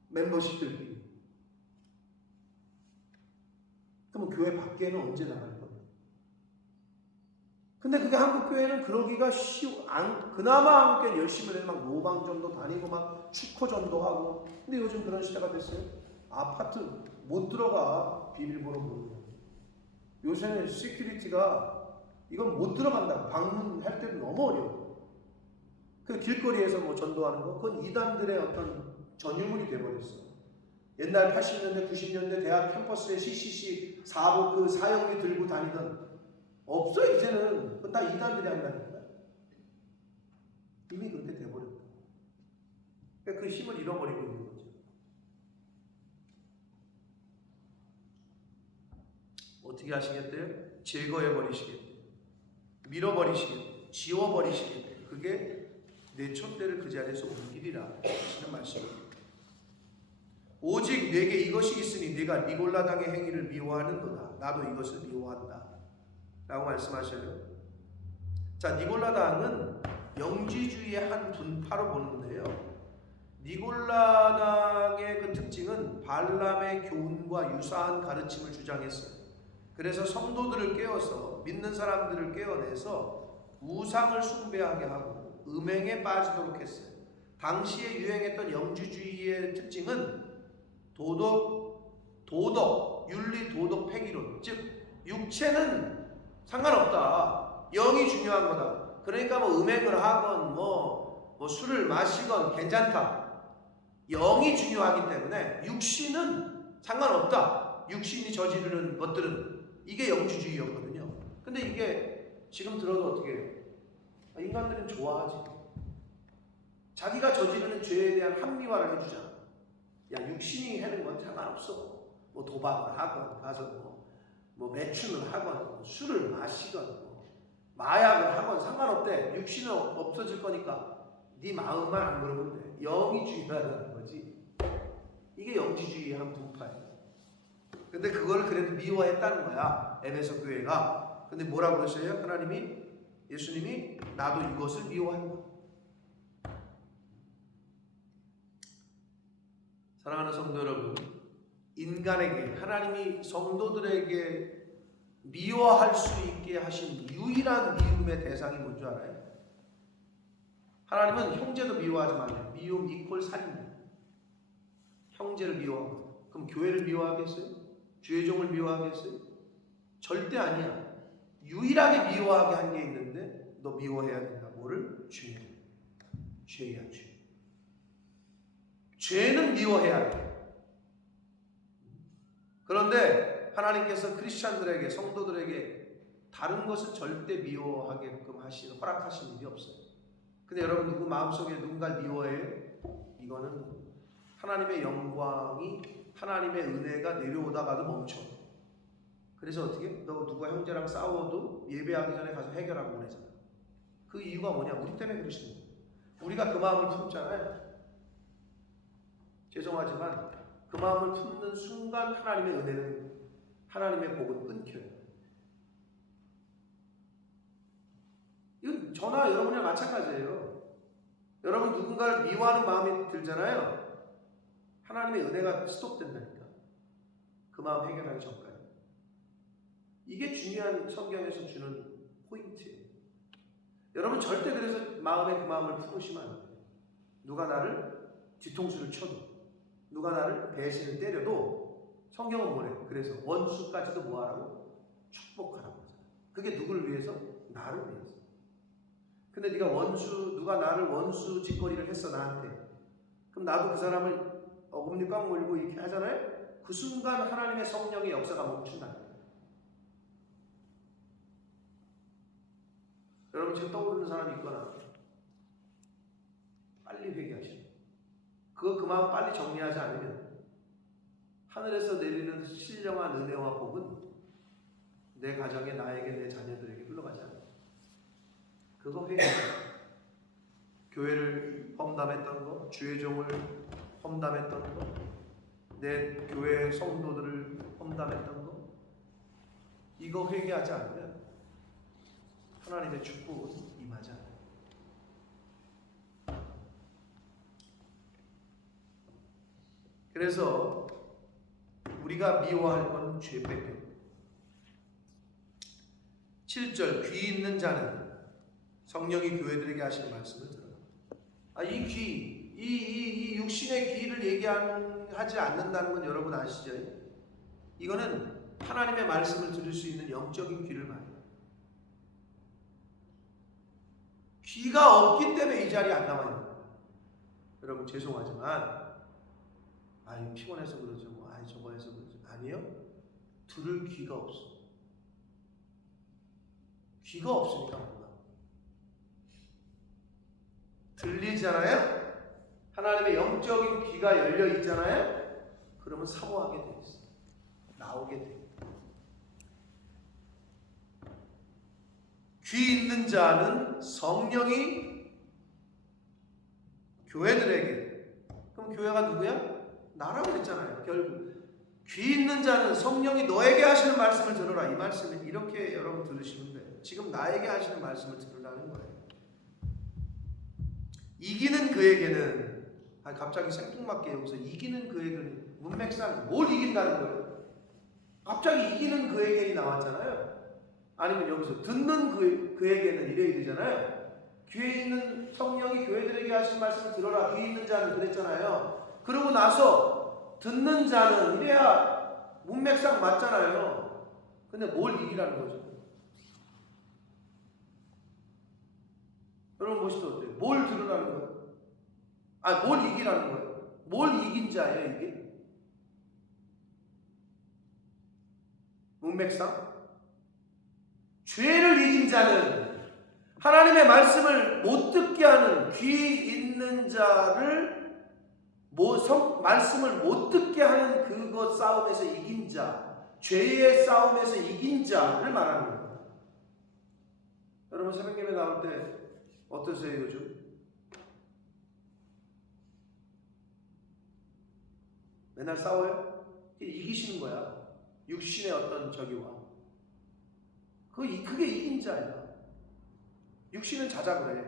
멤버십들끼리. 그러면 교회 밖에는 언제 나갈 거야? 근데 그게 한국 교회는 그러기가 그나마 한국 교회 열심히 해서 막 노방전도 다니고 막 축호전도 하고. 근데 요즘 그런 시대가 됐어요. 아파트 못 들어가. 비밀번호 모르고. 요새는 시큐리티가 이건 못 들어간다. 방문할 때도 너무 어려워. 그 길거리에서 뭐 전도하는 거, 그건 이단들의 어떤 전유물이 돼버렸어. 옛날 80년대, 90년대 대학 캠퍼스에 CCC 사복 그 사형리 들고 다니던 없어 이제는. 그건 다 이단들이 한다니까. 이미 그렇게 돼버렸다. 그러니까 그 힘을 잃어버리고 있는 거죠. 어떻게 하시겠대요? 제거해버리시겠대요. 밀어버리시겠대요. 지워버리시겠대요. 그게 내 촛대를 그 자리에서 옮기리라 하시는 말씀입니다. 오직 내게 이것이 있으니 네가 니골라당의 행위를 미워하는도다. 나도 이것을 미워한다 라고 말씀하셔요. 자, 니골라당은 영지주의의 한 분파로 보는데요, 니골라당의 그 특징은 발람의 교훈과 유사한 가르침을 주장했어요. 그래서 성도들을 깨워서, 믿는 사람들을 깨어내서 우상을 숭배하게 하고 음행에 빠지도록 했어요. 당시에 유행했던 영지주의의 특징은 도덕, 윤리 도덕 폐기론, 즉 육체는 상관없다. 영이 중요한 거다. 그러니까 뭐 음행을 하건 뭐 술을 마시건 괜찮다. 영이 중요하기 때문에 육신은 상관없다. 육신이 저지르는 것들은. 이게 영지주의였거든요. 근데 이게 지금 들어도 어떻게 해요? 인간들은 좋아하지. 자기가 저지르는 죄에 대한 합리화를 해주잖아. 야, 육신이 하는 건 상관없어. 뭐 도박을 하건 가서 뭐 매춘을 하건 술을 마시건 마약을 하건 상관없대. 육신은 없어질 거니까 네 마음만 안 그러면 돼. 영이 중요하다는 거지. 이게 영지주의의 한 분파예요. 근데 그걸 그래도 미워했다는 거야, 에베소 교회가. 근데 뭐라고 그러셔요? 하나님이, 예수님이 나도 이것을 미워한다. 사랑하는 성도 여러분, 인간에게, 하나님이 성도들에게 미워할 수 있게 하신 유일한 미움의 대상이 뭔 줄 알아요? 하나님은 형제도 미워하지 말래요. 미움 이퀄 살인이에요. 형제를 미워하고. 그럼 교회를 미워하겠어요? 주의 종을 미워하겠어요? 절대 아니야. 유일하게 미워하게 한 게 있는데 너 미워해야 된다. 뭐를? 죄야, 죄. 죄는 미워해야 돼. 그런데 하나님께서 크리스찬들에게, 성도들에게 다른 것은 절대 미워하게끔 허락하신 일이 없어요. 근데 여러분, 누구 마음속에 누군가를 미워해요? 이거는 하나님의 영광이, 하나님의 은혜가 내려오다가도 멈춰. 그래서 어떻게? 너 누가 형제랑 싸워도 예배하기 전에 가서 해결하고 그러잖아. 그 이유가 뭐냐? 우리 때문에 그러시는 거예요. 우리가 그 마음을 품잖아요. 죄송하지만 그 마음을 품는 순간 하나님의 은혜는, 하나님의 복은 끊겨요. 이건 저나 여러분이랑 마찬가지예요. 여러분 누군가를 미워하는 마음이 들잖아요. 하나님의 은혜가 스톱된다니까. 그 마음 해결하기 전까지. 이게 중요한 성경에서 주는 포인트예요. 여러분 절대 그래서 마음에 그 마음을 품으시면 안 돼요. 누가 나를 뒤통수를 쳐도, 누가 나를 배신을 때려도 성경은 뭐래? 그래서 원수까지도 뭐하라고? 축복하라고 하잖아. 그게 누구를 위해서? 나를 위해서. 근데 네가 누가 나를 원수 짓거리를 했어 나한테. 그럼 나도 그 사람을 어금니 꽉 물고 이렇게 하잖아요. 그 순간 하나님의 성령의 역사가 멈춘다. 여러분 지금 떠오르는 사람이 있거나 빨리 회개하시오. 그 마음 빨리 정리하지 않으면 하늘에서 내리는 신령한 은혜와 복은 내 가정에, 나에게, 내 자녀들에게 흘러가지 않아요. 그거 회개해요. 교회를 험담했던 거, 주의 종을 험담했던 거, 내 교회 성도들을 험담했던 거, 이거 회개하지 않으면 하나님의 축복은 임하지 않아요. 그래서 우리가 미워할 건 죄밖에 없어요. 7절, 귀 있는 자는 성령이 교회들에게 하시는 말씀을 들어요. 이 귀, 이 육신의 귀를 얘기하지 않는다는 건 여러분 아시죠? 이거는 하나님의 말씀을 들을 수 있는 영적인 귀를 말해요. 귀가 없기 때문에 이 자리에 안 나와 있는 거예요. 여러분 죄송하지만 피곤해서 그러죠. 저거 해서 그러죠. 아니요. 들을 귀가 없어. 귀가 없으니까 몰라. 들리잖아요? 하나님의 영적인 귀가 열려 있잖아요? 그러면 사모하게 돼 있어요. 나오게 돼. 귀 있는 자는 성령이 교회들에게, 그럼 교회가 누구야? 나라고 했잖아요. 결국 귀 있는 자는 성령이 너에게 하시는 말씀을 들어라. 이 말씀을 이렇게 여러분 들으시면 돼요. 지금 나에게 하시는 말씀을 들으라는 거예요. 이기는 그에게는, 갑자기 생뚱맞게 여기서 이기는 그에게는 문맥상 뭘 이긴다는 거예요? 갑자기 이기는 그에게는 나왔잖아요. 아니면 여기서 듣는 그에게는 이래야 되잖아요. 귀에 있는 성령이 교회들에게 하신 말씀을 들어라. 귀 있는 자는 그랬잖아요. 그러고 나서 듣는 자는 이래야 문맥상 맞잖아요. 근데 뭘 이기라는 거죠? 여러분 보시면 어때요? 뭘 들으라는 거예요? 뭘 이기라는 거예요? 뭘 이긴 자예요 이게? 문맥상? 죄를 이긴 자는, 하나님의 말씀을 못 듣게 하는, 귀 있는 자를 말씀을 못 듣게 하는 그것 싸움에서 이긴 자, 죄의 싸움에서 이긴 자를 말하는 거예요. 여러분 새벽 예배 나올 때 어떠세요 요즘? 맨날 싸워요? 이기시는 거야. 육신의 어떤 적이와. 그게 이긴 자야. 육신은 자자 그래.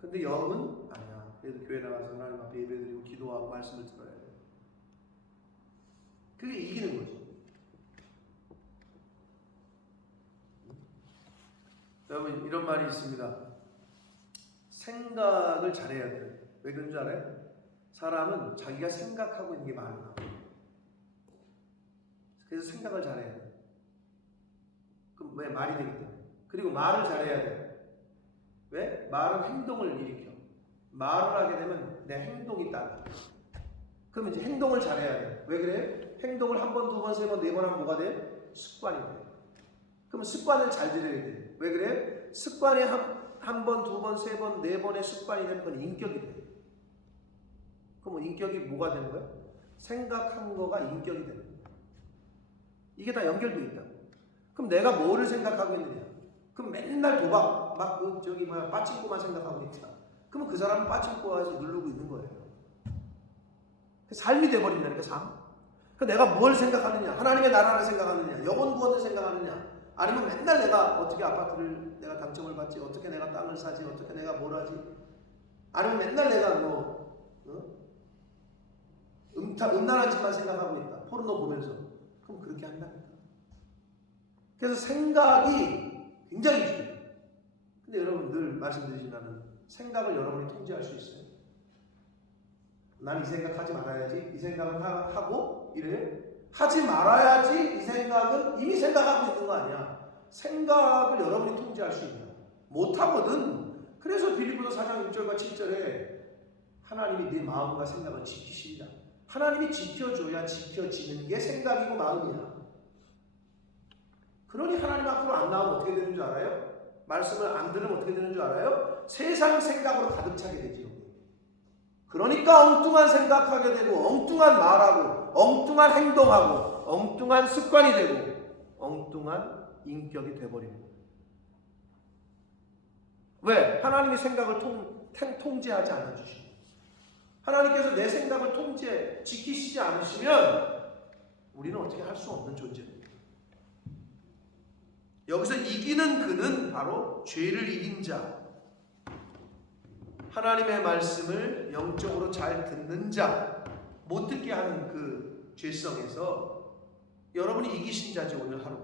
근데 영은 아니야. 그래도 교회 나가서 하나님 앞에 예배드리고 기도하고 말씀을 들어야 돼요. 그게 이기는 거죠. 여러분 이런 말이 있습니다. 생각을 잘해야 돼요. 왜 그런 줄 알아요? 사람은 자기가 생각하고 있는 게 많아. 그래서 생각을 잘해야 돼요. 그럼 왜? 말이 되기 때문에. 그리고 말을 잘해야 돼요. 왜? 말은 행동을 일으켜. 말을 하게 되면 내 행동이 따라. 그럼 이제 행동을 잘해야 돼요. 왜 그래요? 행동을 한 번, 두 번, 세 번, 네 번 하면 뭐가 돼요? 습관이 돼요. 그럼 습관을 잘 들여야 돼요. 왜 그래요? 습관이 한 번, 두 번, 세 번, 네 번의 습관이 되면 그건 인격이 돼요. 그럼 인격이 뭐가 되는 거예요? 생각한 거가 인격이 되는 거예요. 이게 다 연결되어 있다. 그럼 내가 뭐를 생각하고 있느냐? 그럼 맨날 도박, 빠친코만 생각하고 있다. 그러면 그 사람은 빠친코에서 누르고 있는 거예요. 삶이 돼버린다니까, 삶. 내가 뭘 생각하느냐? 하나님의 나라를 생각하느냐? 영원 구원을 생각하느냐? 아니면 맨날 내가 어떻게 아파트를 내가 당첨을 받지? 어떻게 내가 땅을 사지? 어떻게 내가 뭘 하지? 아니면 맨날 내가 음란한 짓만 생각하고 있다. 포르노 보면서. 그럼 그렇게 한다니까. 그래서 생각이 굉장히 중요해요. 근데 여러분 늘 말씀드리지만 생각을 여러분이 통제할 수 있어요. 난 이 생각하지 말아야지. 이 생각은 하고 이래. 하지 말아야지. 이 생각은 이미 생각하고 있는 거 아니야. 생각을 여러분이 통제할 수 있냐. 못하거든. 그래서 빌립보서 4장 6절과 7절에 하나님이 네 마음과 생각을 지키신다. 하나님이 지켜줘야 지켜지는 게 생각이고 마음이야. 그러니 하나님 앞으로 안 나오면 어떻게 되는 줄 알아요? 말씀을 안 들으면 어떻게 되는 줄 알아요? 세상 생각으로 가득 차게 되지요. 그러니까 엉뚱한 생각하게 되고 엉뚱한 말하고 엉뚱한 행동하고 엉뚱한 습관이 되고 엉뚱한 인격이 되어버리는 거예요. 왜? 하나님이 생각을 통제하지 않아주시고 하나님께서 내 생각을 지키시지 않으시면 우리는 어떻게 할 수 없는 존재입니다. 여기서 이기는 그는 바로 죄를 이긴 자, 하나님의 말씀을 영적으로 잘 듣는 자, 못 듣게 하는 그 죄성에서 여러분이 이기신 자지. 오늘 하루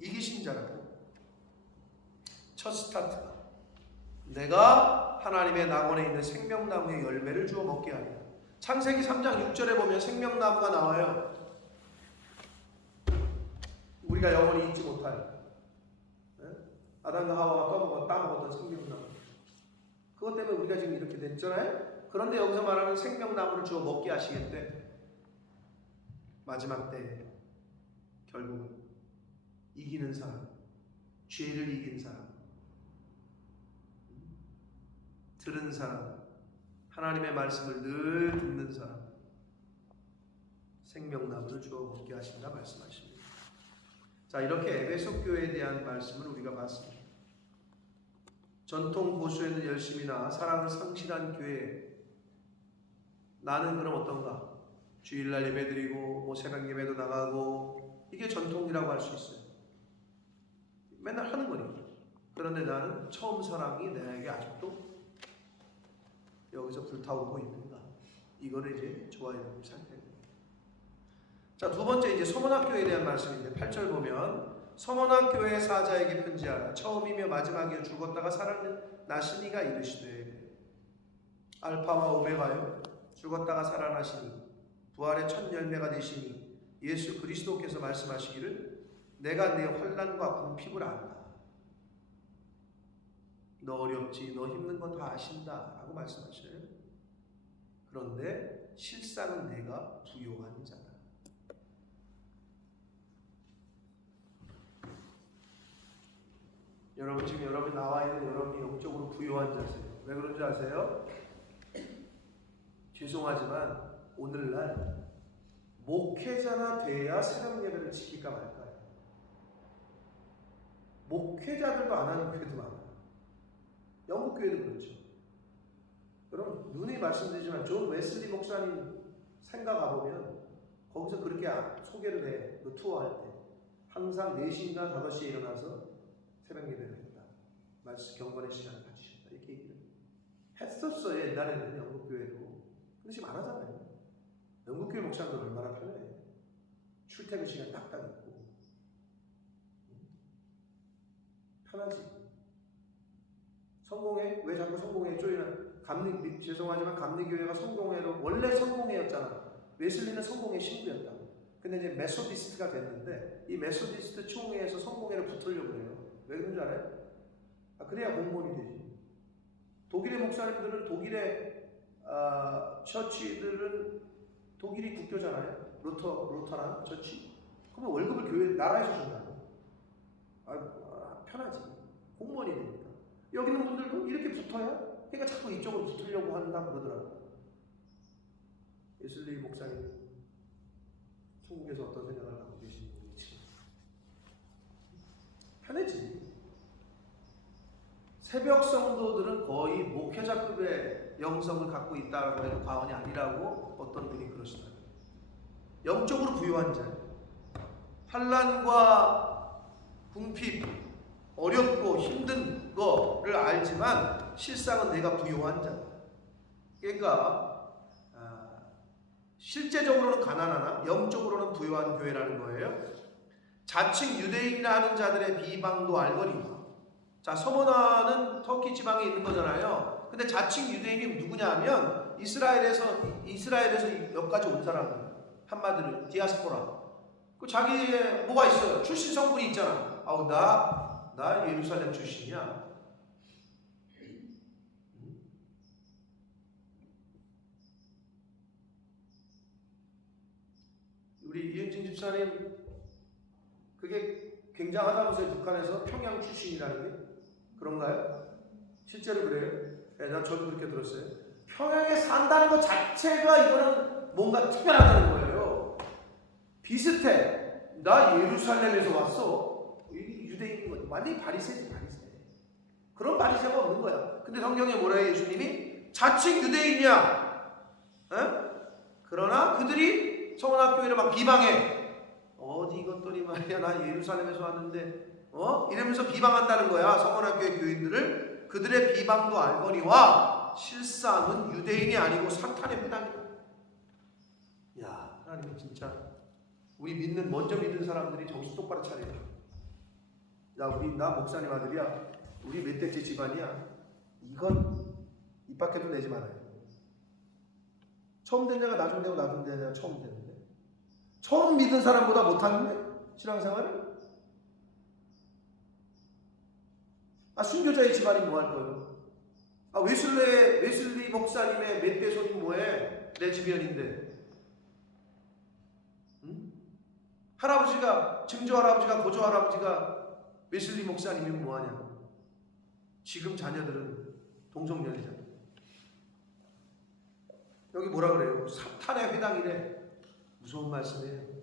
이기신 자라고. 첫 스타트가 내가 하나님의 낙원에 있는 생명나무의 열매를 주어 먹게 하리라. 창세기 3장 6절에 보면 생명나무가 나와요. 우리가 영원히 잊지 못하리. 아담과 하와가 따먹었던 생명나무. 그것 때문에 우리가 지금 이렇게 됐잖아요. 그런데 여기서 말하는 생명나무를 주어 먹게 하시겠대. 마지막 때 결국은 이기는 사람, 죄를 이긴 사람, 들은 사람, 하나님의 말씀을 늘 듣는 사람, 생명나무를 주어 먹게 하신다 말씀하십니다. 자, 이렇게 에베소 교회에 대한 말씀을 우리가 봤습니다. 전통 보수에는 열심히나 사랑을 상실한 교회. 나는 그럼 어떤가? 주일날 예배드리고 새벽 예배도 나가고 이게 전통이라고 할 수 있어요. 맨날 하는 거니까. 그런데 나는 처음 사랑이 내게 아직도 여기서 불타오르고 있는가? 이거를 이제 좋아야 되는 상태입니다. 자, 두 번째 이제 서문학교에 대한 말씀인데 8절 보면 서문학교의 사자에게 편지하라. 처음이며 마지막이요 죽었다가 살아나시니가 이르시되 알파와 오메가요 죽었다가 살아나시니 부활의 첫 열매가 되시니 예수 그리스도께서 말씀하시기를 내가 네 환난과 궁핍을 안다. 너 어렵지, 너 힘든 건 다 아신다 라고 말씀하셔요. 그런데 실상은 내가 부요한 자다. 여러분 지금 여러분이 나와 있는 여러분이 영적으로 부요한 자세요. 왜 그런지 아세요? 죄송하지만 오늘날 목회자나 돼야 새벽 예배를 지킬까 말까요? 목회자들도 안 하는 교회도 많아요. 영국 교회도 그렇죠. 여러분 눈이 말씀드리지만 존 웨슬리 목사님 생각 가보면 거기서 그렇게 소개를 해. 그 투어할 때 항상 4시인가 5시에 일어나서 새벽 예배를 했다. 말씀 경건의 시간을 가지셨다. 이렇게 얘기를 해요. 했었어요. 옛날에는 영국교회도. 근데 지금 안 하잖아요. 영국교회 목사님들 얼마나 편해. 출퇴근 시간 딱딱 있고. 편하지. 성공회? 왜 자꾸 성공회에 쪼이나? 죄송하지만 감리교회가 성공회로, 원래 성공회였잖아. 웨슬리는 성공회 신부였다. 근데 이제 메소디스트가 됐는데, 이 메소디스트 총회에서 성공회를 붙으려고 해요. 왜 그런 줄 알아요? 그래야 공무원이 되지. 독일의 목사님들은, 독일의 처치들은, 독일이 국교잖아요. 루터란 처치. 그러면 월급을 교회 나라에서 준다고. 편하지. 공무원이 되니까. 여기 있는 분들도 이렇게 붙어야, 그러니까 자꾸 이쪽으로 붙으려고 한다 그러더라고. 웨슬리 목사님 천국에서 어떤 생각을 하고 계신지. 편하지. 새벽 성도들은 거의 목회자급의 영성을 갖고 있다고 해도 과언이 아니라고 어떤 분이 그러시더라고요. 영적으로 부유한 자, 환난과 궁핍, 어렵고 힘든 거를 알지만 실상은 내가 부유한 자. 그러니까 실제적으로는 가난하나 영적으로는 부유한 교회라는 거예요. 자칭 유대인이라 하는 자들의 비방도 알거니와. 자, 서머나는 터키 지방에 있는 거잖아요. 근데 자칭 유대인이 누구냐 하면 이스라엘에서 여기까지 온 사람, 한마디로 디아스포라. 그 자기의 뭐가 있어요? 출신 성분이 있잖아. 나 예루살렘 출신이야. 우리 이은진 집사님, 그게 굉장하다면서요. 북한에서 평양 출신이라는 게 그런가요? 실제로 그래요? 네, 저도 그렇게 들었어요. 평양에 산다는 것 자체가 이거는 뭔가 특별하다는 거예요. 비슷해. 나 예루살렘에서 왔어. 유대인인 거지. 완전히 바리새지, 바리새. 그런 바리새가 없는 거야. 근데 성경에 뭐라 해요? 예수님이 자칭 유대인이야. 그러나 그들이 성원학교회를 막 비방해. 어디 이것들이 말이야, 나 예루살렘에서 왔는데 이러면서 비방한다는 거야. 성원학교회 교인들을. 그들의 비방도 알거니와 실상은 유대인이 아니고 사탄의 회당이다. 야, 하나님 진짜 우리 먼저 믿는 사람들이 정신 똑바로 차려야 돼. 나 목사님 아들이야. 우리 몇 대째 집안이야. 이건 입 밖에도 내지 말아요. 처음 된 자가 나중 되고 나중 된 자가 처음 되는데, 처음 믿은 사람보다 못하는데 신앙생활을? 순교자의 집안이 뭐 할 거예요? 웨슬리 목사님의 몇 대 손이 뭐해? 내 집연인데. 응? 증조 할아버지가 고조 할아버지가 웨슬리 목사님이 뭐하냐? 지금 자녀들은 동성연애자. 여기 뭐라 그래요? 사탄의 회당이래. 무서운 말씀이에요.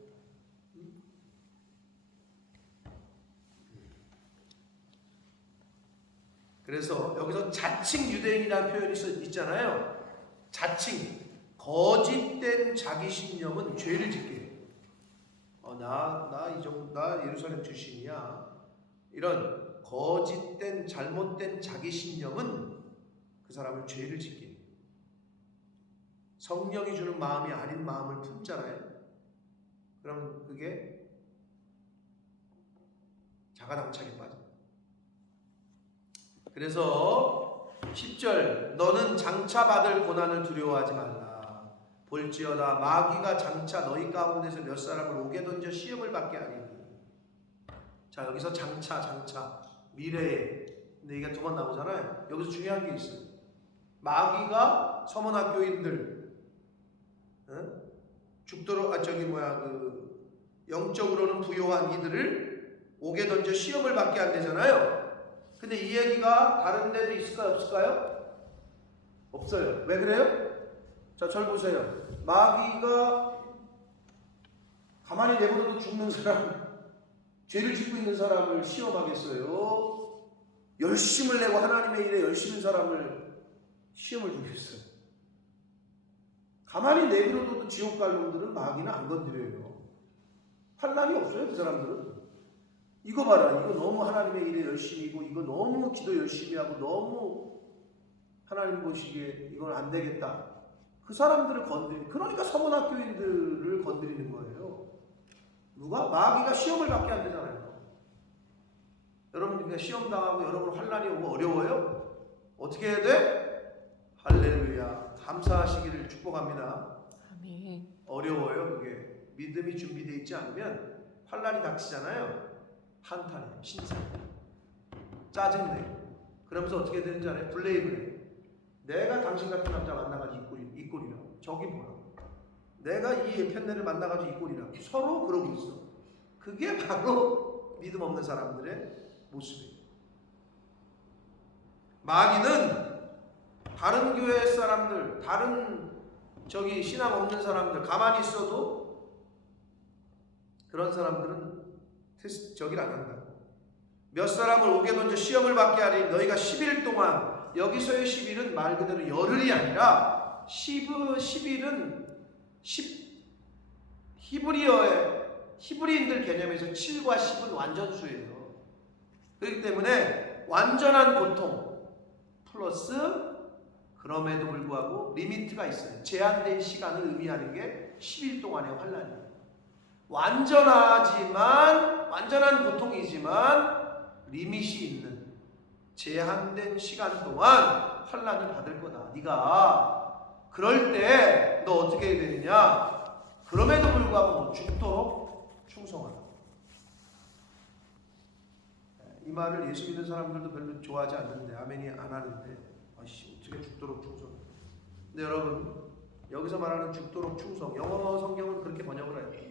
그래서 여기서 자칭 유대인이라는 표현이 있잖아요. 자칭, 거짓된 자기 신념은 죄를 짓게 해요. 나 예루살렘 출신이야. 이런 거짓된 잘못된 자기 신념은 그 사람을 죄를 짓게 해요. 성령이 주는 마음이 아닌 마음을 품잖아요. 그러면 그게 자가당착에 빠져. 그래서 10절, 너는 장차 받을 고난을 두려워하지 말라. 볼지어다 마귀가 장차 너희 가운데서 몇 사람을 옥에 던져 시험을 받게 하리니. 자, 여기서 장차 미래에, 근데 이게 두 번 나오잖아요. 여기서 중요한 게 있어요. 마귀가 서문학교인들 죽도록 영적으로는 부요한 이들을 옥에 던져 시험을 받게 한대잖아요. 근데 이 얘기가 다른 데도 있을까요? 없을까요? 없어요. 왜 그래요? 자, 절 보세요. 마귀가 가만히 내버려도 죽는 사람, 죄를 짓고 있는 사람을 시험하겠어요? 열심을 내고 하나님의 일에 열심인 사람을 시험을 주겠어요? 가만히 내버려둬도 지옥 갈 놈들은 마귀는 안 건드려요. 환난이 없어요, 그 사람들은. 이거 봐라, 이거 너무 하나님의 일에 열심이고, 이거 너무 기도 열심히 하고, 너무 하나님 보시기에 이건 안 되겠다. 그 사람들을 그러니까 서문학교인들을 건드리는 거예요. 누가? 마귀가 시험을 받게 안 되잖아요. 여러분 그냥 시험 당하고 여러분 환난이 오고 어려워요? 어떻게 해야 돼? 할렐루야. 감사하시기를 축복합니다. 아멘. 어려워요 그게. 믿음이 준비되어 있지 않으면 환난이 닥치잖아요. 한탄해, 신세, 짜증내. 그러면서 어떻게 되는지 알아요? 블레임을 해. 내가 당신 같은 남자 만나가지고 이 꼴이라. 저기 뭐라. 내가 이 편네를 만나가지고 이 꼴이라. 서로 그러고 있어. 그게 바로 믿음 없는 사람들의 모습이에요. 마귀는 다른 교회 사람들, 다른 저기 신앙 없는 사람들 가만히 있어도 그런 사람들은 저기를 안 한다. 몇 사람을 옥에 던져 시험을 받게 하리. 너희가 10일 동안, 여기서의 10일은 말 그대로 열흘이 아니라 10일은 히브리인들 개념에서 7과 10은 완전수예요. 그렇기 때문에 완전한 고통 플러스 그럼에도 불구하고 리미트가 있어요. 제한된 시간을 의미하는 게 10일 동안의 환난이에요. 완전한 고통이지만 리밋이 있는 제한된 시간 동안 환난을 받을 거다. 네가 그럴 때 너 어떻게 해야 되느냐? 그럼에도 불구하고 죽도록 충성하라. 이 말을 예수 믿는 사람들도 별로 좋아하지 않는데, 아멘이 안 하는데, 어떻게 죽도록 충성? 근데 여러분, 여기서 말하는 죽도록 충성, 영어 성경은 그렇게 번역을 해요.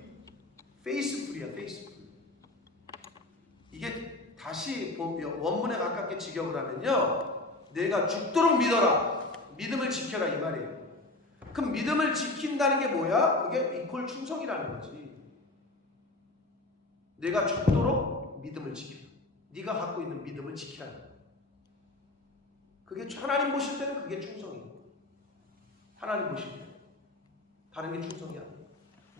페이스풀이야, 페이스풀. 이게 다시 원문에 가깝게 직역을 하면요, 내가 죽도록 믿어라, 믿음을 지켜라 이 말이에요. 그럼 믿음을 지킨다는 게 뭐야? 그게 이퀄 충성이라는 거지. 내가 죽도록 믿음을 지켜. 네가 갖고 있는 믿음을 지켜야 돼. 그게 하나님 보실 때는 그게 충성이에요. 하나님 보실 때 다른 게 충성이 아니에요.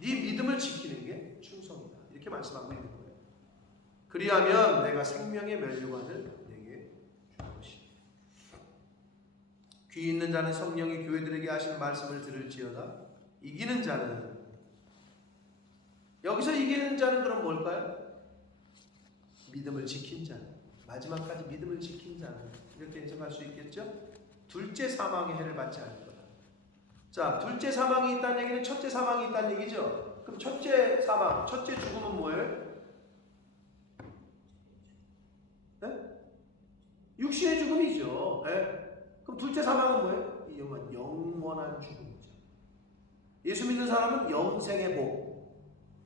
네 믿음을 지키는 게 충성이다. 이렇게 말씀하고 있는 거예요. 그리하면 내가 생명의 면류관을 내게 줄 것이다. 귀 있는 자는 성령이 교회들에게 하시는 말씀을 들을지어다. 이기는 자는, 여기서 이기는 자는 그럼 뭘까요? 믿음을 지킨 자는, 마지막까지 믿음을 지킨 자는, 이렇게 해석할 수 있겠죠? 둘째 사망의 해를 받지 않을 거다. 자, 둘째 사망이 있다는 얘기는 첫째 사망이 있다는 얘기죠. 그럼 첫째 사망, 첫째 죽음은 뭐예요? 네? 육신의 죽음이죠. 네? 그럼 둘째 사망은 뭐예요? 영원한 죽음이죠. 예수 믿는 사람은 영생의 복,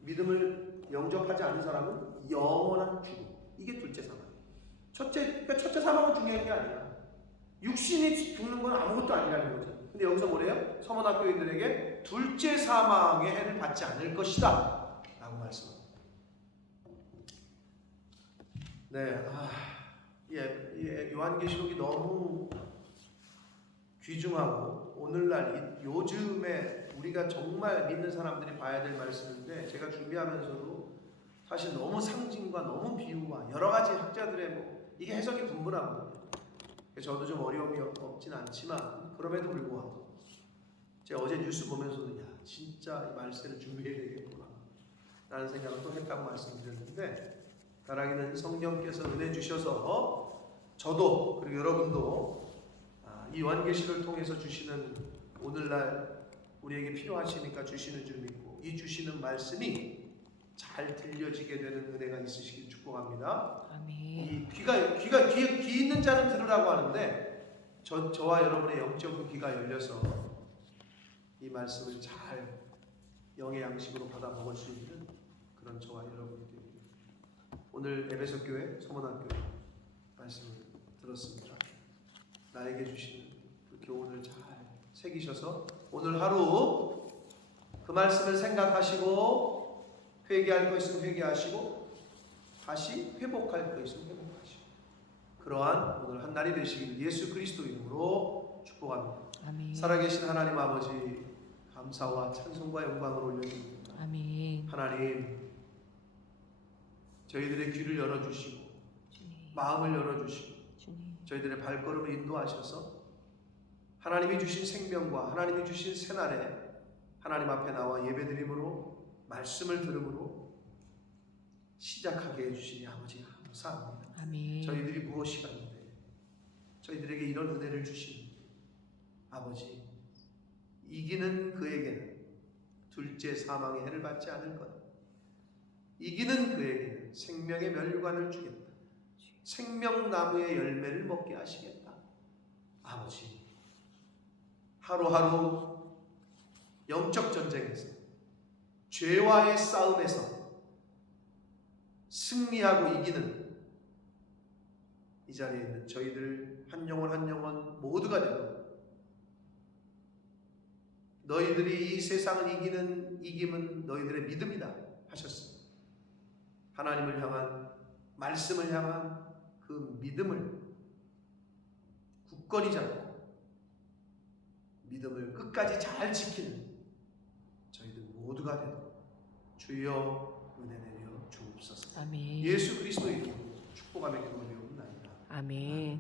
믿음을 영접하지 않은 사람은 영원한 죽음. 이게 둘째 사망. 그러니까 첫째 사망은 중요한 게 아니야. 육신이 죽는 건 아무것도 아니라는 거죠. 근데 여기서 뭐래요? 서문학교인들에게 둘째 사망의 해를 받지 않을 것이다 라고 말씀합니다. 네, 요한계시록이 너무 귀중하고 오늘날 요즘에 우리가 정말 믿는 사람들이 봐야 될 말씀인데, 제가 준비하면서도 사실 너무 상징과 너무 비유와 여러 가지 학자들의 이게 해석이 분분하거든요. 저도 좀 어려움이 없진 않지만 그럼에도 불구하고 제가 어제 뉴스 보면서도 진짜 이 말씀을 준비해야 되겠구나 라는 생각을 또 했다고 말씀드렸는데, 바라기는 성령께서 은혜 주셔서 저도 그리고 여러분도 이 요한계시를 통해서 주시는, 오늘날 우리에게 필요하시니까 주시는 줄 믿고 이 주시는 말씀이 잘 들려지게 되는 은혜가 있으시길 축복합니다. 아멘. 이 귀 있는 자는 들으라고 하는데, 저와 여러분의 영적 귀가 열려서 이 말씀을 잘 영의 양식으로 받아 먹을 수 있는 그런 저와 여러분이 되기를. 오늘 에베소 교회 서문학교 말씀을 들었습니다. 나에게 주시는 그 교훈을 잘 새기셔서 오늘 하루 그 말씀을 생각하시고, 회개할 거 있으면 회개하시고, 다시 회복할 거 있으면 회복하시고, 그러한 오늘 한 날이 되시길 예수 그리스도 이름으로 축복합니다. 아멘. 살아계신 하나님 아버지, 감사와 찬송과 영광을 올려드립니다. 아멘. 하나님, 저희들의 귀를 열어주시고 주님. 마음을 열어주시고 주님. 저희들의 발걸음을 인도하셔서 하나님이 주신 생명과 하나님이 주신 새날에 하나님 앞에 나와 예배드림으로 말씀을 들음으로 시작하게 해주시니 아버지 감사합니다. 아멘. 저희들이 무엇이 가는데 저희들에게 이런 은혜를 주신 아버지, 이기는 그에게는 둘째 사망의 해를 받지 않을 것, 이기는 그에게는 생명의 면류관을 주겠다, 생명나무의 열매를 먹게 하시겠다. 아버지, 하루하루 영적 전쟁에서 죄와의 싸움에서 승리하고 이기는 이 자리에 있는 저희들 한 영혼 한 영혼 모두가 되고, 너희들이 이 세상을 이기는 이김은 너희들의 믿음이다 하셨습니다. 하나님을 향한, 말씀을 향한 그 믿음을 굳건히 잡고 믿음을 끝까지 잘 지키는 저희들 모두가 되도록 주여 은혜 내려 주옵소서. 아멘. 예수 그리스도 이름으로 축복하며 기도하옵나이다. 아멘.